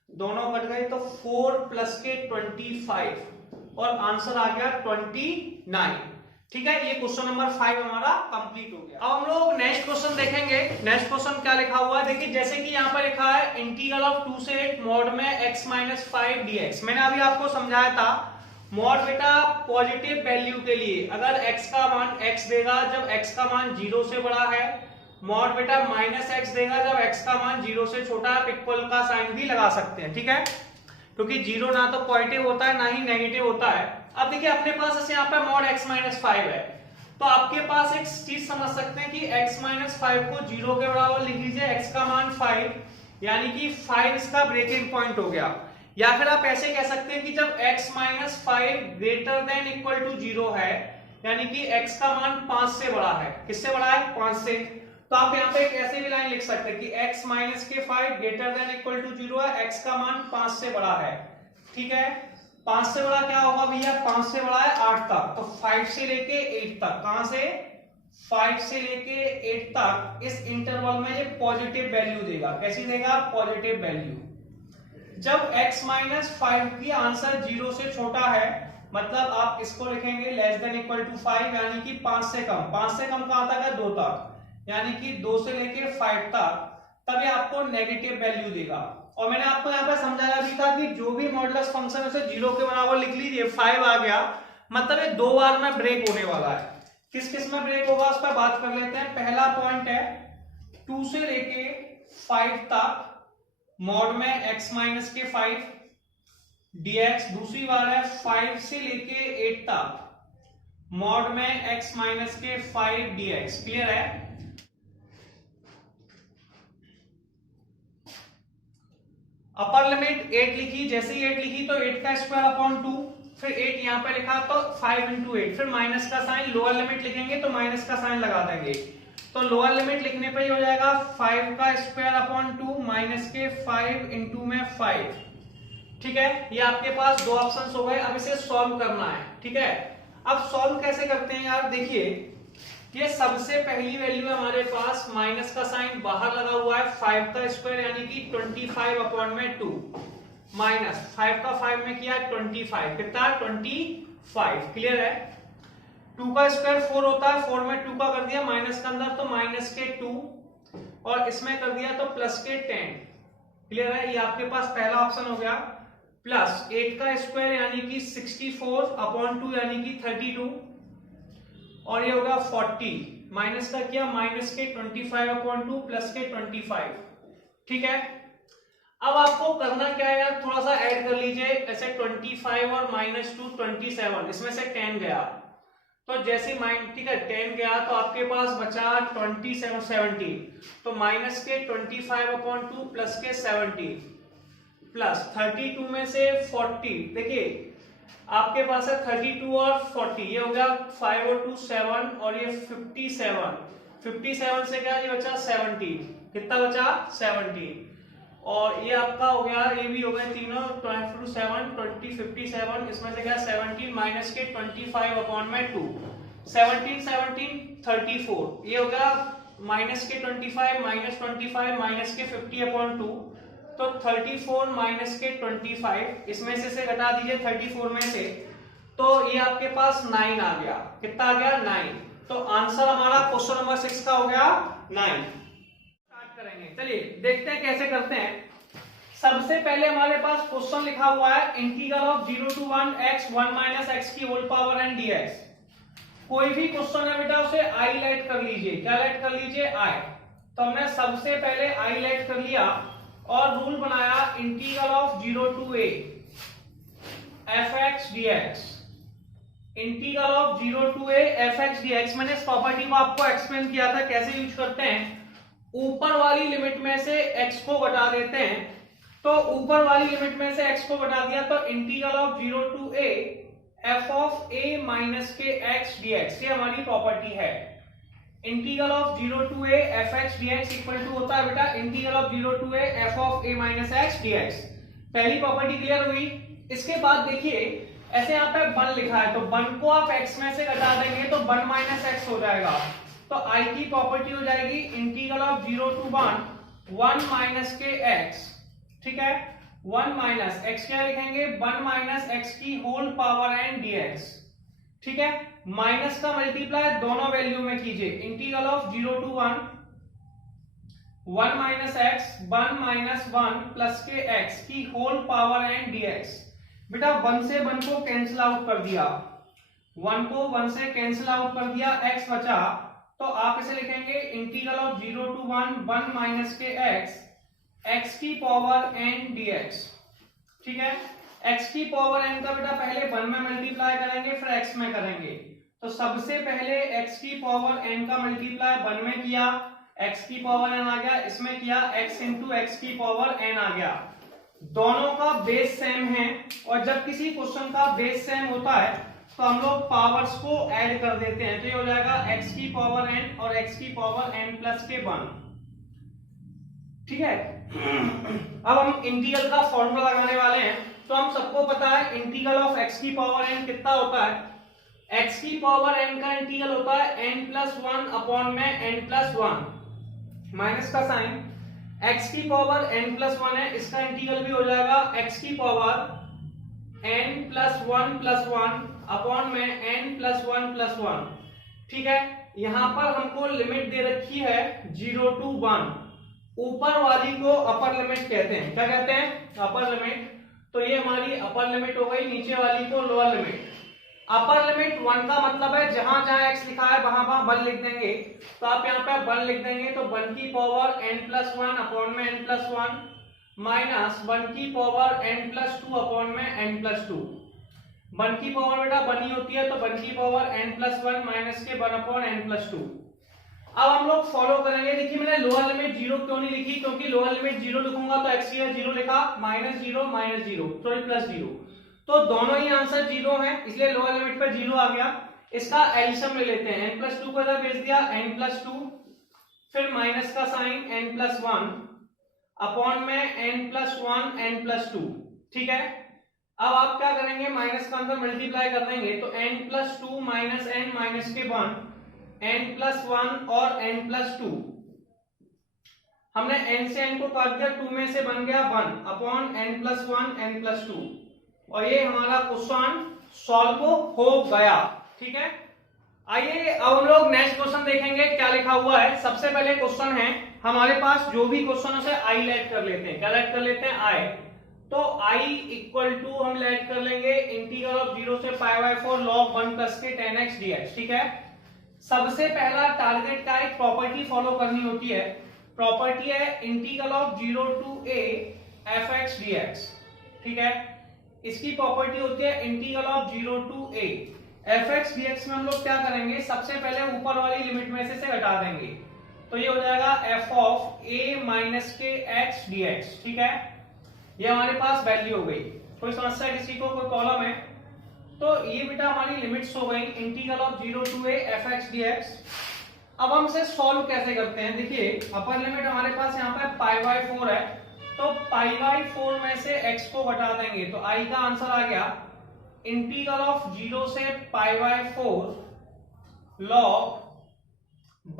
दोनों कट गए तो 4 प्लस के 25 और आंसर आ गया 29। ठीक है, ये क्वेश्चन नंबर 5 हमारा कंप्लीट हो गया। अब हम लोग नेक्स्ट क्वेश्चन देखेंगे। नेक्स्ट क्वेश्चन क्या लिखा हुआ है, देखिए जैसे कि यहाँ पर लिखा है इंटीग्रल ऑफ 2 से 8 मॉड में x माइनस 5 dx। मैंने अभी आपको समझाया था मॉड बेटा पॉजिटिव वैल्यू के लिए अगर x का मान x देगा जब x का मान 0 से बड़ा है, मॉड बेटा माइनस x देगा जब x का मान 0 से छोटा है। इक्वल का साइन भी लगा सकते हैं, ठीक है, क्योंकि 0 ना तो पॉजिटिव होता है ना ही नेगेटिव होता है। अब देखिए अपने पास जैसे यहाँ पे मॉड x माइनस 5 है, तो आपके पास एक चीज समझ सकते हैं कि x माइनस 5 को 0 के बराबर लिख लीजिए, x का मान 5 यानी कि 5 इसका ब्रेकिंग पॉइंट हो गया। या फिर आप ऐसे कह सकते हैं कि जब x minus 5 greater than equal to 0 है यानी कि x का मान 5 से बड़ा है। किससे बड़ा है? 5 से। तो आप यहाँ पे एक ऐसे भी लाइन लिख सकते हैं कि x माइनस के 5 ग्रेटर देन इक्वल टू 0 है, x का मान 5 से बड़ा है। ठीक है, 5 से बड़ा क्या होगा भैया? 5 से बड़ा है 8 तक, तो 5 से लेके 8 तक, कहां से? 5 से लेके 8 तक इस इंटरवल में ये पॉजिटिव वैल्यू देगा। कैसी देगा? Positive value. जब x माइनस 5 की आंसर 0 से छोटा है, मतलब आप इसको लिखेंगे लेस देन इक्वल टू 5 यानी कि 5 से कम। 5 से कम कहां तक है? 2 तक, यानी कि 2 से लेके 5 तक, तब ये आपको नेगेटिव वैल्यू देगा। और मैंने आपको यहाँ पे समझाया भी था कि जो भी मॉडुलस फंक्शन उसे 0 के बराबर लिख लीजिए। 5 आ गया मतलब ये 2 बार में ब्रेक होने वाला है। किस किस में ब्रेक होगा उस पर बात कर लेते हैं। पहला पॉइंट है 2 से लेके 5 तक मॉड में x माइनस के 5 dx। दूसरी बार है 5 से लेके 8 तक मॉड में x माइनस के 5 dx। क्लियर है? अपर लिमिट 8 लिखी, जैसे ही 8 लिखी तो 8 का स्क्वायर अपॉन 2, फिर 8 यहां पे लिखा तो 5 इंटू 8, फिर माइनस का साइन। लोअर लिमिट लिखेंगे तो माइनस का साइन लगा देंगे, तो लोअर लिमिट लिखने पे ही हो जाएगा 5 का स्क्वायर अपॉन 2 माइनस के 5 इंटू में 5। ठीक है, ये आपके पास दो ऑप्शंस हो गए। अब इसे सॉल्व करना है। ठीक है, अब सॉल्व कैसे करते हैं यार, देखिए ये सबसे पहली वैल्यू है हमारे पास, माइनस का साइन बाहर लगा हुआ है, 5 का स्क्वायर यानी कि 25 अपॉन में 2 माइनस 5 का 5 में किया 25, कितना? 25। क्लियर है? 2 का स्क्वायर 4 होता है, 4 में 2 का कर दिया माइनस के अंदर तो माइनस के 2 और इसमें कर दिया तो प्लस के 10। क्लियर है? ये आपके पास पहला ऑप्शन हो गया। प्लस 8 का स्क्वायर यानी कि 64 अपॉन 2 यानी कि 32 और ये होगा 40, माइनस का किया माइनस के 25 अपॉन 2 प्लस के 25। ठीक है, अब आपको करना क्या है यार, थोड़ा सा ऐड कर लीजिए। ऐसे 25 और माइनस 2 27, इसमें से 10 गया तो जैसे ठीक है 10 गया तो आपके पास बचा 27 70, तो माइनस के 25 अपॉन 2 प्लस के 70 प्लस 32 में से 40, देखिए आपके पास है 32 और 40, ये हो गया 5 और 2 7 और ये 57, 57 से क्या ये बचा 17, कितना बचा 17, और ये आपका हो गया, ये भी हो गया तीनों 22 7 20 57, इसमें से क्या 17 माइनस के 25 अपॉन में 2, 17 17 34, ये हो गया माइनस के 25 माइनस के 50 अपॉन 2, तो 34 माइनस के 25, इसमें से घटा दीजिए 34 में से, तो ये आपके पास 9 आ गया, कितना आ गया 9, तो आंसर हमारा क्वेश्चन नंबर 6 का हो गया 9। स्टार्ट करेंगे, चलिए देखते हैं कैसे करते हैं। सबसे पहले हमारे पास क्वेश्चन लिखा हुआ है integral of 0 to 1 x 1 minus x की होल पावर एन dx। कोई भी क्वेश्चन है बेटा उसे हाईलाइट कर लीजिए, क्या लाइट कर लीजिए आई, तो हमने सबसे पहले हाईलाइट कर लिया और रूल बनाया integral of 0 to a fx dx, integral of 0 to a fx dx। मैंने इस प्रॉपर्टी को आपको एक्सप्लेन किया था कैसे यूज करते हैं, ऊपर वाली लिमिट में से x को घटा देते हैं, तो ऊपर वाली लिमिट में से x को घटा दिया तो integral of 0 to a f of a minus के x dx, ये हमारी प्रॉपर्टी है। Integral of 0 to a fx dx equal to होता है बेटा integral of 0 to a f of a minus x dx। पहली प्रॉपर्टी क्लियर हुई। इसके बाद देखिए ऐसे यहाँ पे 1 लिखा है, तो 1 को आप x में से घटा देंगे तो 1 माइनस x हो जाएगा, तो I की प्रॉपर्टी हो जाएगी इंटीग्रल ऑफ 0 to 1 माइनस के x, ठीक है 1 माइनस x, क्या लिखेंगे 1 माइनस x की होल पावर एन dx, ठीक है। माइनस का मल्टीप्लाई दोनों वैल्यू में कीजिए, integral of 0 to 1 minus x 1 minus 1 plus के x की होल पावर एन dx। बेटा 1 से 1 को कैंसिल आउट कर दिया, 1 को 1 से कैंसिल आउट कर दिया, x बचा, तो आप इसे लिखेंगे इंटीग्रल ऑफ 0 to 1 माइनस के x की पावर n dx, ठीक है। x की पावर n का बेटा पहले 1 में मल्टीप्लाई करेंगे फिर x में करेंगे, तो सबसे पहले x की पावर n का मल्टीप्लाई 1 में किया, x की पावर n आ गया, इसमें किया x इंटू x की पावर n आ गया। दोनों का बेस सेम है, और जब किसी क्वेश्चन का बेस सेम होता है तो हम लोग पावर्स को ऐड कर देते हैं, तो ये हो जाएगा x की पावर n और x की पावर n प्लस के 1, ठीक है। अब हम इंटीग्रल का फॉर्मूला लगाने वाले हैं, तो हम सबको पता है इंटीग्रल ऑफ x की पावर n कितना होता है, x की पावर n का इंटीग्रल होता है n प्लस 1 अपॉन में n प्लस 1, माइनस का साइन, x की पावर n प्लस 1 है, इसका इंटीग्रल भी हो जाएगा x की पावर n प्लस 1 अपॉन में n प्लस 1, ठीक है। यहां पर हमको लिमिट दे रखी है 0 to 1, ऊपर वाली को अपर लिमिट कहते हैं, क्या कहते हैं अपर लिमिट, तो ये हमारी अपर लिमिट हो गई, नीचे वाली को लोअर लिमिट। अपर लिमिट 1 का मतलब है जहां जहां x लिखा है वहां वहां 1 लिख देंगे, तो आप यहाँ पे 1 लिख देंगे, तो 1 की पावर n प्लस 1 अपॉन में n प्लस 1 माइनस 1 की पावर n प्लस 2 अपॉन में n प्लस 2। 1 की पावर बेटा 1 ही होती है, तो 1 की पावर n प्लस 1 माइनस के 1 अपॉन n प्लस 2। अब हम लोग फॉलो करेंगे, देखिए मैंने लोअर लिमिट 0 क्यों नहीं लिखी, क्योंकि लोअर लिमिट 0 लिखूंगा तो x की 0 लिखा, माइनस 0 तो प्लस 0, तो दोनों ही आंसर 0 है, इसलिए लोअर लिमिट पर 0 आ गया। इसका एलसीएम ले लेते हैं, n प्लस 2 को इधर भेज दिया, n प्लस 2, फिर माइनस का साइन n प्लस 1 अपॉन में n प्लस 1 n प्लस 2, ठीक है। अब आप क्या करेंगे, माइनस का अंदर मल्टीप्लाई कर देंगे, तो n plus 2 minus n minus के 1 n प्लस 1 और n प्लस 2, हमने n से n को काट दिया, 2 में से बन गया 1 upon n plus 1 n plus 2, और ये हमारा क्वेश्चन सॉल्व हो गया, ठीक है। आइए अब हम लोग नेक्स्ट क्वेश्चन देखेंगे क्या लिखा हुआ है। सबसे पहले क्वेश्चन है हमारे पास, जो भी क्वेश्चन है उसे आई लेट कर लेते हैं, क्या लेट कर लेते हैं आई, तो i इक्वल टू हम लेट कर लेंगे इंटीग्रल ऑफ 0 से π/4 log 1 प्लस के 10x dx, ठीक है। सबसे पहला टारगेट का एक प्रॉपर्टी फॉलो करनी होती है, प्रॉपर्टी है integral of 0 to a fx dx, ठीक है। इसकी प्रॉपर्टी होती है integral of 0 to a fx dx में हम लोग क्या करेंगे, सबसे पहले ऊपर वाली लिमिट में से घटा देंगे, तो ये हो जाएगा f of a माइनस के x dx, ठीक है। ये हमारे पास वैल्यू हो गई। कोई समस्या किसी को, कोई प्रॉब्लम है? तो ये बेटा हमारी लिमिट्स हो गई integral of 0 to a fx dx। अब हम इसे सॉल्व कैसे करते हैं? देखिए अपर लिमिट हमारे पास यहाँ पे π/4 है, तो π/4 में से x को घटा देंगे तो i का आंसर आ गया इंटीग्रल ऑफ 0 से π/4 log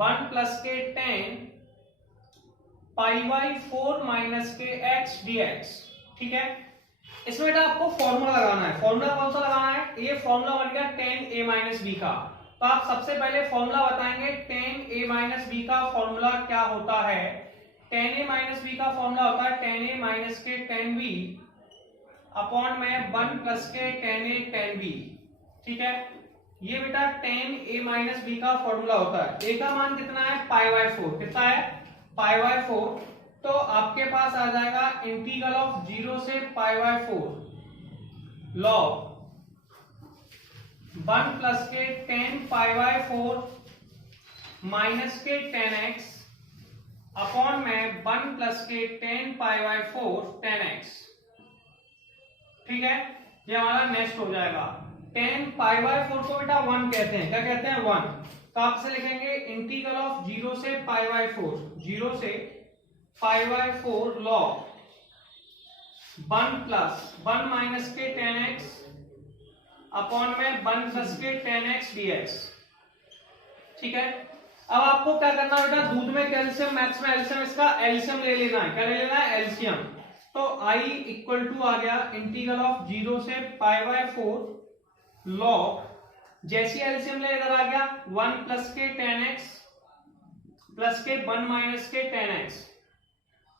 1 प्लस के 10 π/4 माइनस के x dx। ठीक है, इसमें बेटा आपको फॉर्मूला लगाना है। फॉर्मूला कौन सा लगाना है? ये फॉर्मूला बन गया tan a माइनस बी का। तो आप सबसे पहले फॉर्मूला बताएंगे tan a माइनस बी का फॉर्मूला क्या होता है। tan a माइनस बी का फॉर्मूला होता है tan a माइनस के tan b अपॉन में 1 प्लस के tan a tan b। ठीक है, ये बेटा tan a माइनस बी का फॉर्मूला होता है। a का मान कितना है? π/4। कितना है? π/4। तो आपके पास आ जाएगा इंटीग्रल ऑफ 0 से π/4 log 1 प्लस के 10 π/4 माइनस के 10x अपॉन में 1 प्लस के 10 π/4 10x। ठीक है, ये हमारा नेक्स्ट हो जाएगा। 10 π/4 को बेटा 1 कहते हैं। क्या कहते हैं? 1। तो आप से लिखेंगे इंटीग्रल ऑफ 0 से π/4 0 से π/4 log 1 प्लस 1 माइनस के 10x अपॉन में 1 प्लस के 10x dx। ठीक है, अब आपको क्या करना है बेटा? दूध में कैल्शियम, मैथ्स में एल्शियम, इसका एल्शियम ले लेना है। क्या ले लेना है? एल्शियम। तो i इक्वल टू आ गया इंटीग्रल ऑफ 0 से π/4 log, जैसी एल्शियम ले इधर आ गया 1 प्लस के 10x प्लस के 1 माइनस के 10x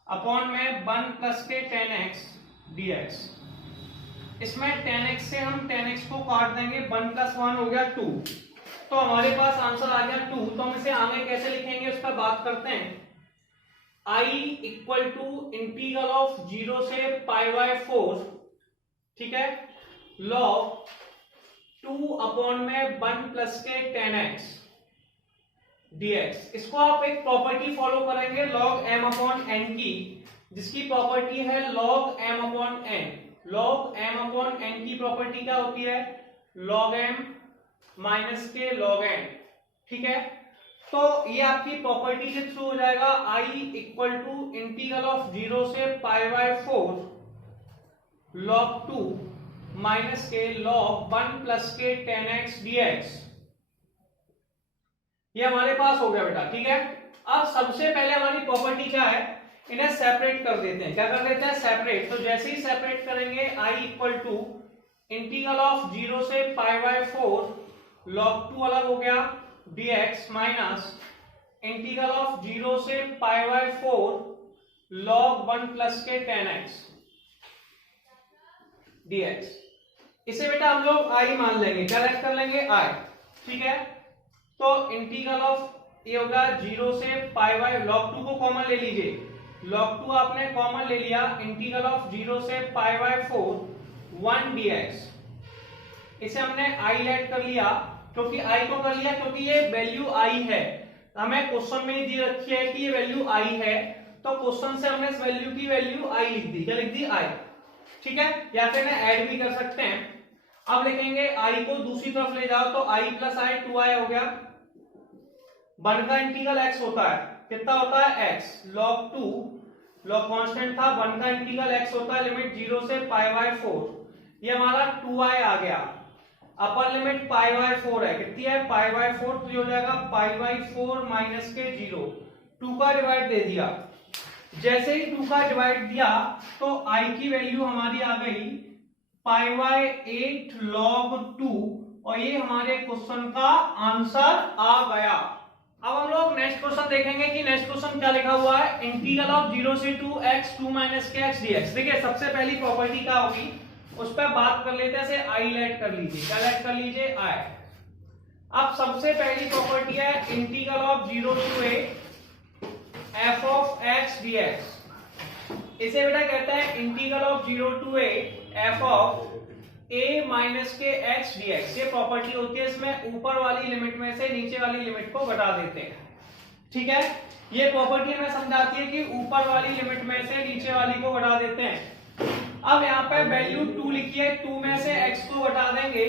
अपॉन में 1 प्लस के 10x dx। इसमें 10x से हम 10x को काट देंगे, 1 प्लस 1 हो गया 2। तो हमारे पास आंसर आ गया 2। तो हम इसे आगे कैसे लिखेंगे उसका बात करते हैं। i equal to integral of 0 से π/4, ठीक है, log 2 अपॉन में 1 प्लस के 10x dx। इसको आप एक प्रॉपर्टी फॉलो करेंगे log m अपॉन n की, जिसकी प्रॉपर्टी है log m upon n। log m upon n की प्रॉपर्टी क्या होती है? log m माइनस के log n। ठीक है, तो ये आपकी प्रॉपर्टी से थ्रू हो जाएगा i equal to integral of 0 से π/4 log 2 माइनस के log 1 प्लस के 10x dx। ये हमारे पास हो गया बेटा। ठीक है, अब सबसे पहले हमारी प्रॉपर्टी क्या है? इन्हें सेपरेट कर देते हैं। क्या कर देते हैं? सेपरेट। तो जैसे ही सेपरेट करेंगे i equal to integral of 0 से π/4 log 2 अलग हो गया dx माइनस इंटीग्रल ऑफ 0 से π/4 log 1 प्लस के 10x dx। इसे बेटा हम लोग i मान लेंगे। क्या रख कर लेंगे? i। ठीक है, तो इंटीग्रल ऑफ ये होगा 0 से π/, log 2 को कॉमन ले लीजिए। log 2 आपने कॉमन ले लिया, इंटीग्रल ऑफ 0 से π/4 1 dx। इसे हमने i लेट कर लिया। क्योंकि i को कर लिया क्योंकि ये वैल्यू i है। हमें क्वेश्चन में ही दी रखी है कि ये वैल्यू i है, तो क्वेश्चन से हमने इस वैल्यू की वैल्यू i लिख दी। क्या लिख दी? i। ठीक है, या फिर ऐड भी कर सकते हैं। अब लिखेंगे i को दूसरी तरफ ले जाओ तो i प्लस i 2i हो गया। 1 का इंटीग्रल x होता है, कितना होता है? x। log 2 log कांस्टेंट था, 1 का इंटीग्रल x होता है लिमिट 0 से π/4। ये हमारा 2i आ गया। अपर लिमिट π/4 है, कितनी है? π/4। तो ये हो जाएगा π/4 माइनस के 0। 2 का डिवाइड दे दिया। जैसे ही 2 का डिवाइड दिया तो i की वैल्यू हमारी आ गई π/8 log 2, और ये हमारे क्वेश्चन का आंसर आ गया। अब हम लोग नेक्स्ट क्वेश्चन देखेंगे कि नेक्स्ट क्वेश्चन क्या लिखा हुआ है। इंटीग्रल ऑफ 0 से 2x 2 माइनस के x dx। देखिए सबसे पहली प्रॉपर्टी क्या होगी उस पर बात कर लेते हैं। ऐसे i लेट कर लीजिए। क्या लेट कर लीजिए? i। अब सबसे पहली प्रॉपर्टी है integral of 0 to a f of x dx। इसे बेटा कहते हैं integral of 0 to a f of a minus के x dx। ये प्रॉपर्टी होती है, इसमें ऊपर वाली लिमिट में से नीचे वाली लिमिट को घटा देते हैं। ठीक है, ये प्रॉपर्टी हमें समझाती है कि ऊपर वाली लिमिट में से नीचे वाली को घटा देते हैं। अब यहाँ पे वैल्यू 2 लिखी है, 2 में से x को घटा देंगे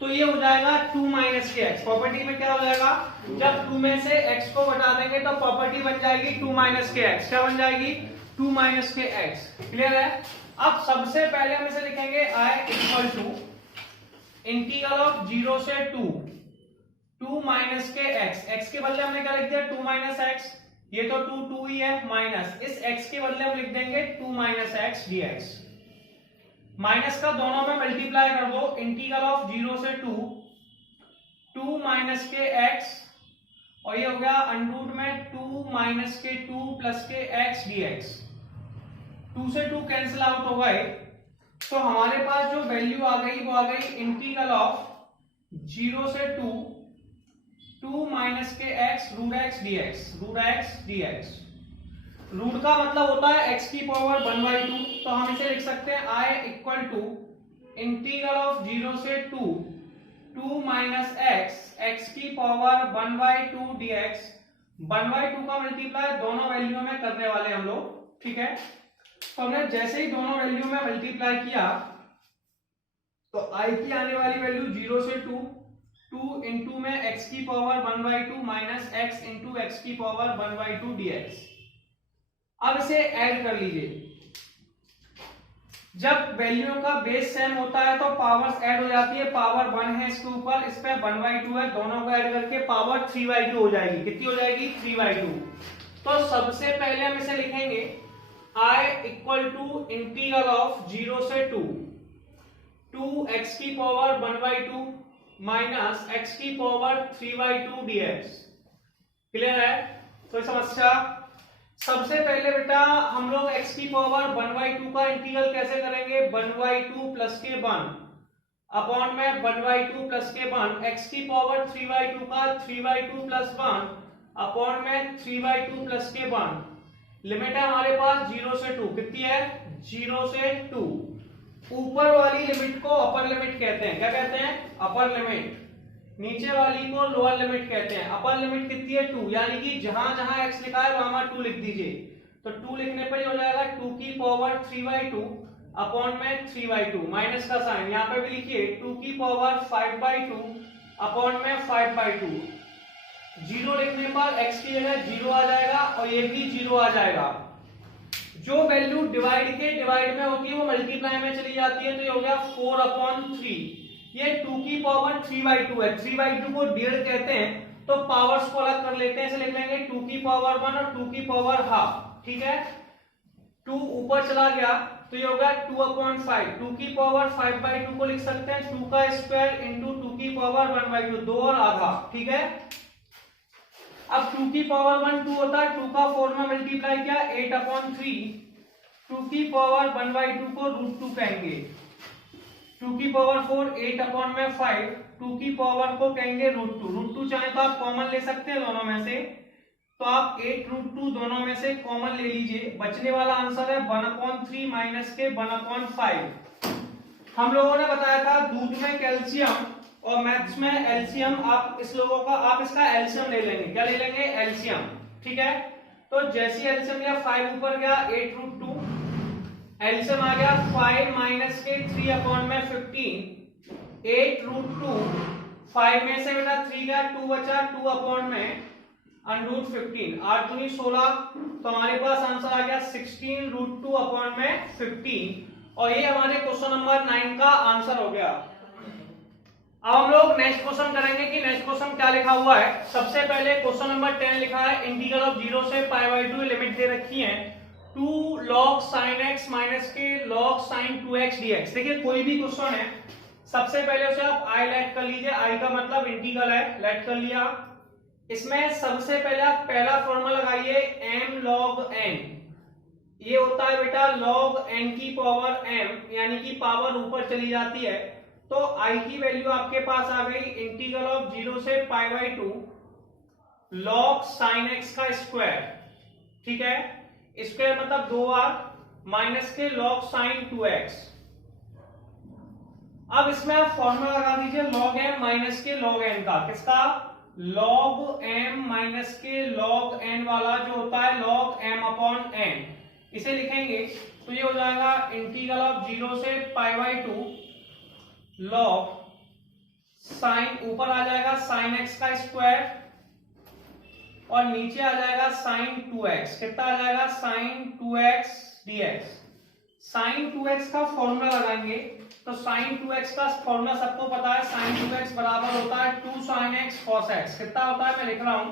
तो ये हो जाएगा 2 माइनस के x। प्रॉपर्टी में क्या हो जाएगा, जब 2 में से x को घटा देंगे तो प्रॉपर्टी बन जाएगी 2 माइनस के x। क्या बन जाएगी, 2 माइनस के x। क्लियर है। अब सबसे पहले हम इसे लिखेंगे i equal to integral of 0 से 2 माइनस के x के बदले हमने क्या लिख दिया 2 माइनस x, ये तो 2 ही है, माइनस इस x के बदले हम लिख देंगे 2 माइनस x dx। माइनस का दोनों में मल्टीप्लाई कर दो, इंटीग्रल ऑफ 0 से 2 माइनस के x और ये हो गया अंडरूट में 2 माइनस के 2 प्लस के x dx। 2 से 2 कैंसिल आउट हो गए तो हमारे पास जो वैल्यू आ गई वो आ गई इंटीग्रल ऑफ 0 से 2 माइनस के x root x dx। Root का मतलब होता है x की पावर 1/2, तो हम इसे लिख सकते हैं i equal to integral of 0 से 2 माइनस x की पावर 1/2 dx। 1/2 का मल्टीप्लाई दोनों वैल्यू में करने वाले हम लोग, ठीक है। तो हमने जैसे ही दोनों वैल्यू में मल्टीप्लाई किया तो i की आने वाली वैल्यू 0 से 2 इंटू में x की power 1/2 minus x into x की पावर 1/2 dx। अब इसे ऐड कर लीजिए, जब वैल्यू का बेस सेम होता है तो पावर्स ऐड हो जाती है। पावर 1 है इसके ऊपर, इस पे 1/2 है, दोनों को ऐड करके पावर 3/2 हो जाएगी। कितनी हो जाएगी, 3/2। तो सबसे पहले हम इसे लिखेंगे i equal to integral of 0 से 2 x की पावर 1/2 माइनस x की पावर 3/2 dx। क्लियर है। तो समस्या सबसे पहले बेटा हम लोग x की पावर 1/2 का इंटीग्रल कैसे करेंगे, 1/2 प्लस के 1 अपॉन में 1/2 प्लस के 1, x की पावर 3/2 का 3/2 प्लस 1 अपॉन में 3/2 प्लस के 1। लिमिट है हमारे पास 0 से 2, कितनी है 0 से 2। ऊपर वाली लिमिट को अपर लिमिट कहते हैं, क्या कहते हैं, अपर लिमिट। नीचे वाली को लोअर लिमिट कहते हैं। अपर लिमिट कितनी है 2, यानी कि जहां जहां x लिखा है वहां 2 लिख दीजिए। तो 2 लिखने पर हो जाएगा 2 की पावर 3/2 अपॉन में 3/2, माइनस का साइन यहाँ पे भी लिखिए 2 की पावर 5/2 अपॉन में 5/2। 0 लिखने पर x की जगह 0 आ जाएगा और ये भी 0 आ जाएगा। जो वैल्यू डिवाइड के डिवाइड में होती है वो मल्टीप्लाई में चली जाती है, तो ये हो गया 4/3। ये 2 की पावर 3/2 है, 3/2 को डेढ़ कहते हैं, तो पावर्स को अलग कर लेते हैं। इसे लिख लेंगे 2 की पावर 1 और 2 की पावर हाफ, ठीक है। 2 ऊपर चला गया तो ये होगा 2/5। 2 की पावर 5/2 को लिख सकते हैं 2 का स्क्वायर इंटू 2 की पावर 1/2, 2 और आधा, ठीक है। अब 2 की पावर 1 2 होता है, 2 का 4 में मल्टीप्लाई किया 8/3। 2 की पावर 1/2 को √2 कहेंगे, 2 की पावर 4 8/5, 2 की पावर को कहेंगे √2। √2 चाहे तो आप कॉमन ले सकते हैं दोनों में से, तो आप 8√2 दोनों में से कॉमन ले लीजिए। बचने वाला आंसर है 1/3 माइनस के 1/5। हम लोगों ने बताया था दूध में कैल्शियम और मैथ्स में एलसीएम, आप इस लोगों का आप इसका एलसीएम ले लेंगे। क्या ले लेंगे, एलसीएम, ठीक है। तो जैसे एलसीएम लिया 5 ऊपर गया 8√2, एलसीएम आ गया 5 माइनस के 3/15, 8√2। 5 में से बेटा 3 गया 2 बचा, 2/15 8 दूनी 16, तो हमारे पास आंसर आ गया 16√2/15 और ये हमारे क्वेश्चन नंबर 9 का आंसर हो गया। अब हम लोग नेक्स्ट क्वेश्चन करेंगे कि नेक्स्ट क्वेश्चन क्या लिखा हुआ है। सबसे पहले क्वेश्चन नंबर 10 लिखा है इंटीग्रल ऑफ 0 से π/2 लिमिट दे रखी है 2 log sin x माइनस के log sin 2x dx। देखिए कोई भी क्वेश्चन है सबसे पहले उसे आप i लेट कर लीजिए, i का मतलब इंटीग्रल है, लेट कर लिया। इसमें सबसे पहले आप पहला फॉर्मूला लगाइए m log n, ये होता है बेटा log n की पावर m, यानी कि पावर ऊपर चली जाती है। तो i की वैल्यू आपके पास आ गई इंटीग्रल ऑफ 0 से π/2 log sin x का स्क्वायर, ठीक है। स्क्वायर मतलब 2r माइनस के log sin 2x। अब इसमें आप फॉर्मूला लगा दीजिए log m माइनस के log n का, किसका, log m माइनस के log n वाला जो होता है log m/n। इसे लिखेंगे तो ये हो जाएगा इंटीग्रल ऑफ 0 से पाई बाई 2 लॉग साइन, ऊपर आ जाएगा साइन एक्स का स्क्वायर और नीचे आ जाएगा साइन 2x। कितना आ जाएगा sign 2x dx। Sign 2x का फॉर्मूला लगाएंगे तो साइन 2x का फॉर्मूला सबको पता है, साइन 2x बराबर होता है 2 sin x cos x। कितना होता है मैं लिख रहा हूं,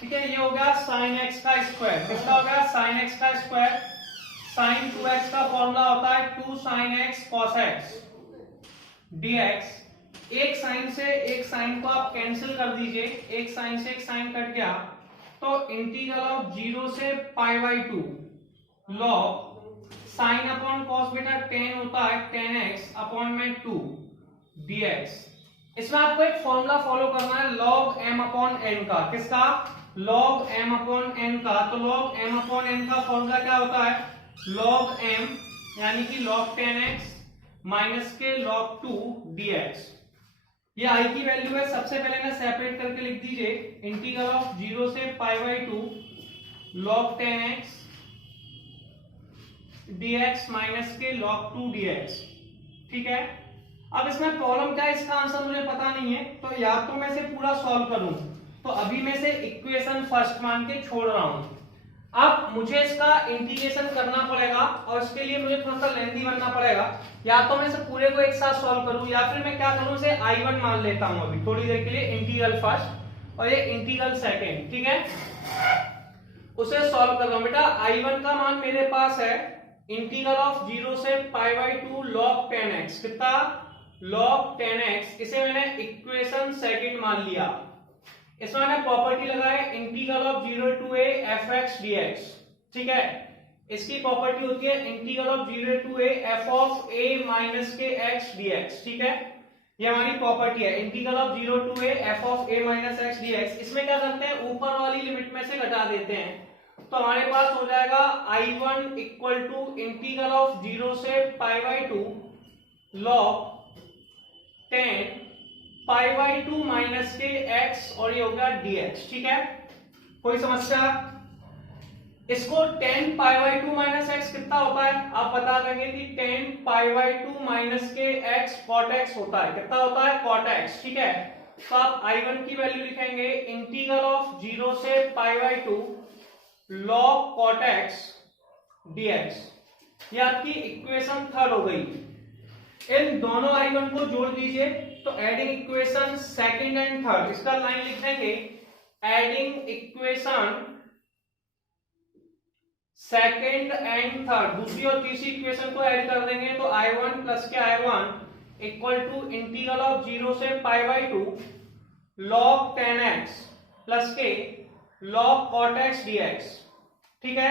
ठीक है। ये हो गया साइन x का स्क्वायर, कितना हो गया साइन x का स्क्वायर। साइन 2x का फॉर्मूला होता है 2 sin x cos x dx। एक साइन से एक साइन को आप कैंसिल कर दीजिए, एक साइन से एक साइन कट गया, तो इंटीग्रल ऑफ 0 से pi by 2 log sine upon cos बेटा टेन होता है 10x अपॉन में 2 dx। इसमें आपको एक फॉर्मूला फॉलो करना है लॉग m अपॉन n का। किसका? लॉग m अपॉन n का। तो लॉग m अपॉन n का फॉर्मूला क्या होता है? लॉग m यानी कि लॉग 10x माइनस के लॉग 2 dx। ये i की वैल्यू है, सबसे पहले ना सेपरेट करके लिख दीजिए इंटीग्रल ऑफ 0 से pi by 2 log 10x dx minus के log 2 dx। ठीक है। अब इसमें प्रॉब्लम क्या है, इसका आंसर मुझे पता नहीं है, तो या तो मैं इसे पूरा सॉल्व करूं, तो अभी मैं इसे इक्वेशन फर्स्ट मान के छोड़ रहा हूं। अब मुझे इसका इंटीग्रेशन करना पड़ेगा और इसके लिए मुझे थोड़ा सा लेंथी बनना पड़ेगा। या तो मैं इसे पूरे को एक साथ सॉल्व करूं या फिर मैं क्या करूं, इसे I1 मान लेता हूं अभी थोड़ी देर के लिए, इंटीग्रल फर्स्ट और ये इंटीग्रल सेकेंड। ठीक है, उसे सॉल्व कर रहा हूं बेटा। I1 का मान मेरे पास है इंटीग्रल ऑफ 0 से पाई बाई 2 log 10x। कितना? log 10x। इसे मैंने इक्वेशन सेकंड मान लिया। इसमें मैंने प्रॉपर्टी लगाया integral of 0 to a fx dx। ठीक है, इसकी प्रॉपर्टी होती है integral of 0 to a f of a minus के x dx। ठीक है, ये हमारी प्रॉपर्टी है integral of 0 to a f of a minus x dx। इसमें क्या करते हैं, ऊपर वाली लिमिट में से घटा देते हैं, तो हमारे पास हो जाएगा I1 equal to integral of 0 से pi by 2 log 10 pi by 2 minus के x और ये होगा dx। ठीक है, कोई समस्या? इसको 10 पाई बाई 2 माइनस x कितना होता है आप बता देंगे कि 10 पाई बाई 2 माइनस के x cot x होता है। कितना होता है? cot x। ठीक है, तो आप I1 की वैल्यू लिखेंगे इंटीग्रल ऑफ 0 से pi by 2 log cot x dx। ये आपकी इक्वेशन थर्ड हो गई। इन दोनों I1 को जोड़ दीजिए, तो adding equation second and third, इसका लाइन लिख देंगे adding equation second and third. दूसरी और तीसरी इक्वेशन को ऐड कर देंगे, तो I1 प्लस के I1 equal to integral of 0 से pi by 2 log 10x plus के log cot x dx। ठीक है,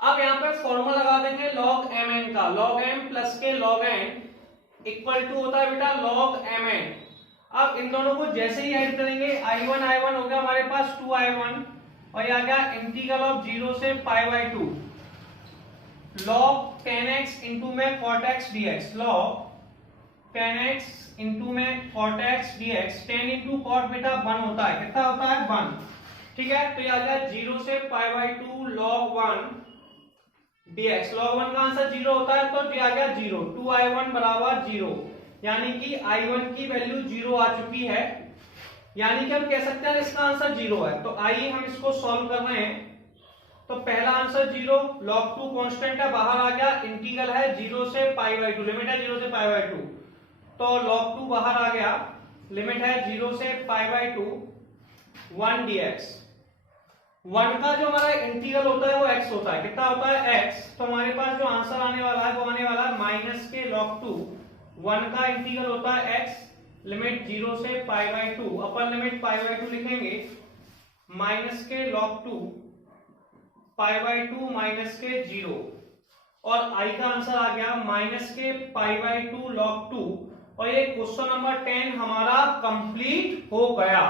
अब यहाँ पे फॉर्मूला लगा देंगे log mn का। log m प्लस के log n इक्वल टू होता है बेटा log mn। अब इन दोनों को जैसे ही ऐड करेंगे I1 हो गया हमारे पास 2I1 और ये आ गया इंटीग्रल ऑफ 0 से pi by 2 log 10x into में cot x dx। log 10x into में cot x dx। 10 into cot बेटा 1 होता है। कितना होता है? 1। ठीक है, तो ये आ गया 0 से pi by 2 log 1 dx। log 1 का आंसर 0 होता है, तो ये आ गया 0। 2I1 बराबर 0, यानी कि I1 की वैल्यू 0 आ चुकी है, यानी कि हम कह सकते हैं इसका आंसर 0 है। तो आइए हम इसको सॉल्व कर रहे हैं। तो पहला आंसर 0, log 2 कांस्टेंट है, बाहर आ गया, इंटीग्रल है 0 से पाई बाई 2, लिमिट है 0 से पाई बाई 2, तो log 2 बाहर आ गया, लिमिट है 0 से पाई बाई 2 1 dx। 1 का जो हमारा इंटीग्रल होता है वो x होता है। कितना होता है? x। तो हमारे पास जो आंसर आने वाला है वो आने वाला है माइनस के log 2। 1 का इंटीग्रल होता है x, लिमिट 0 से pi by 2, upper limit pi by 2 लिखेंगे, माइनस के log 2 पाई बाई 2 माइनस के 0, और i का आंसर आ गया माइनस के पाई बाई 2 log 2। और ये क्वेश्चन नंबर 10 हमारा कंप्लीट हो गया।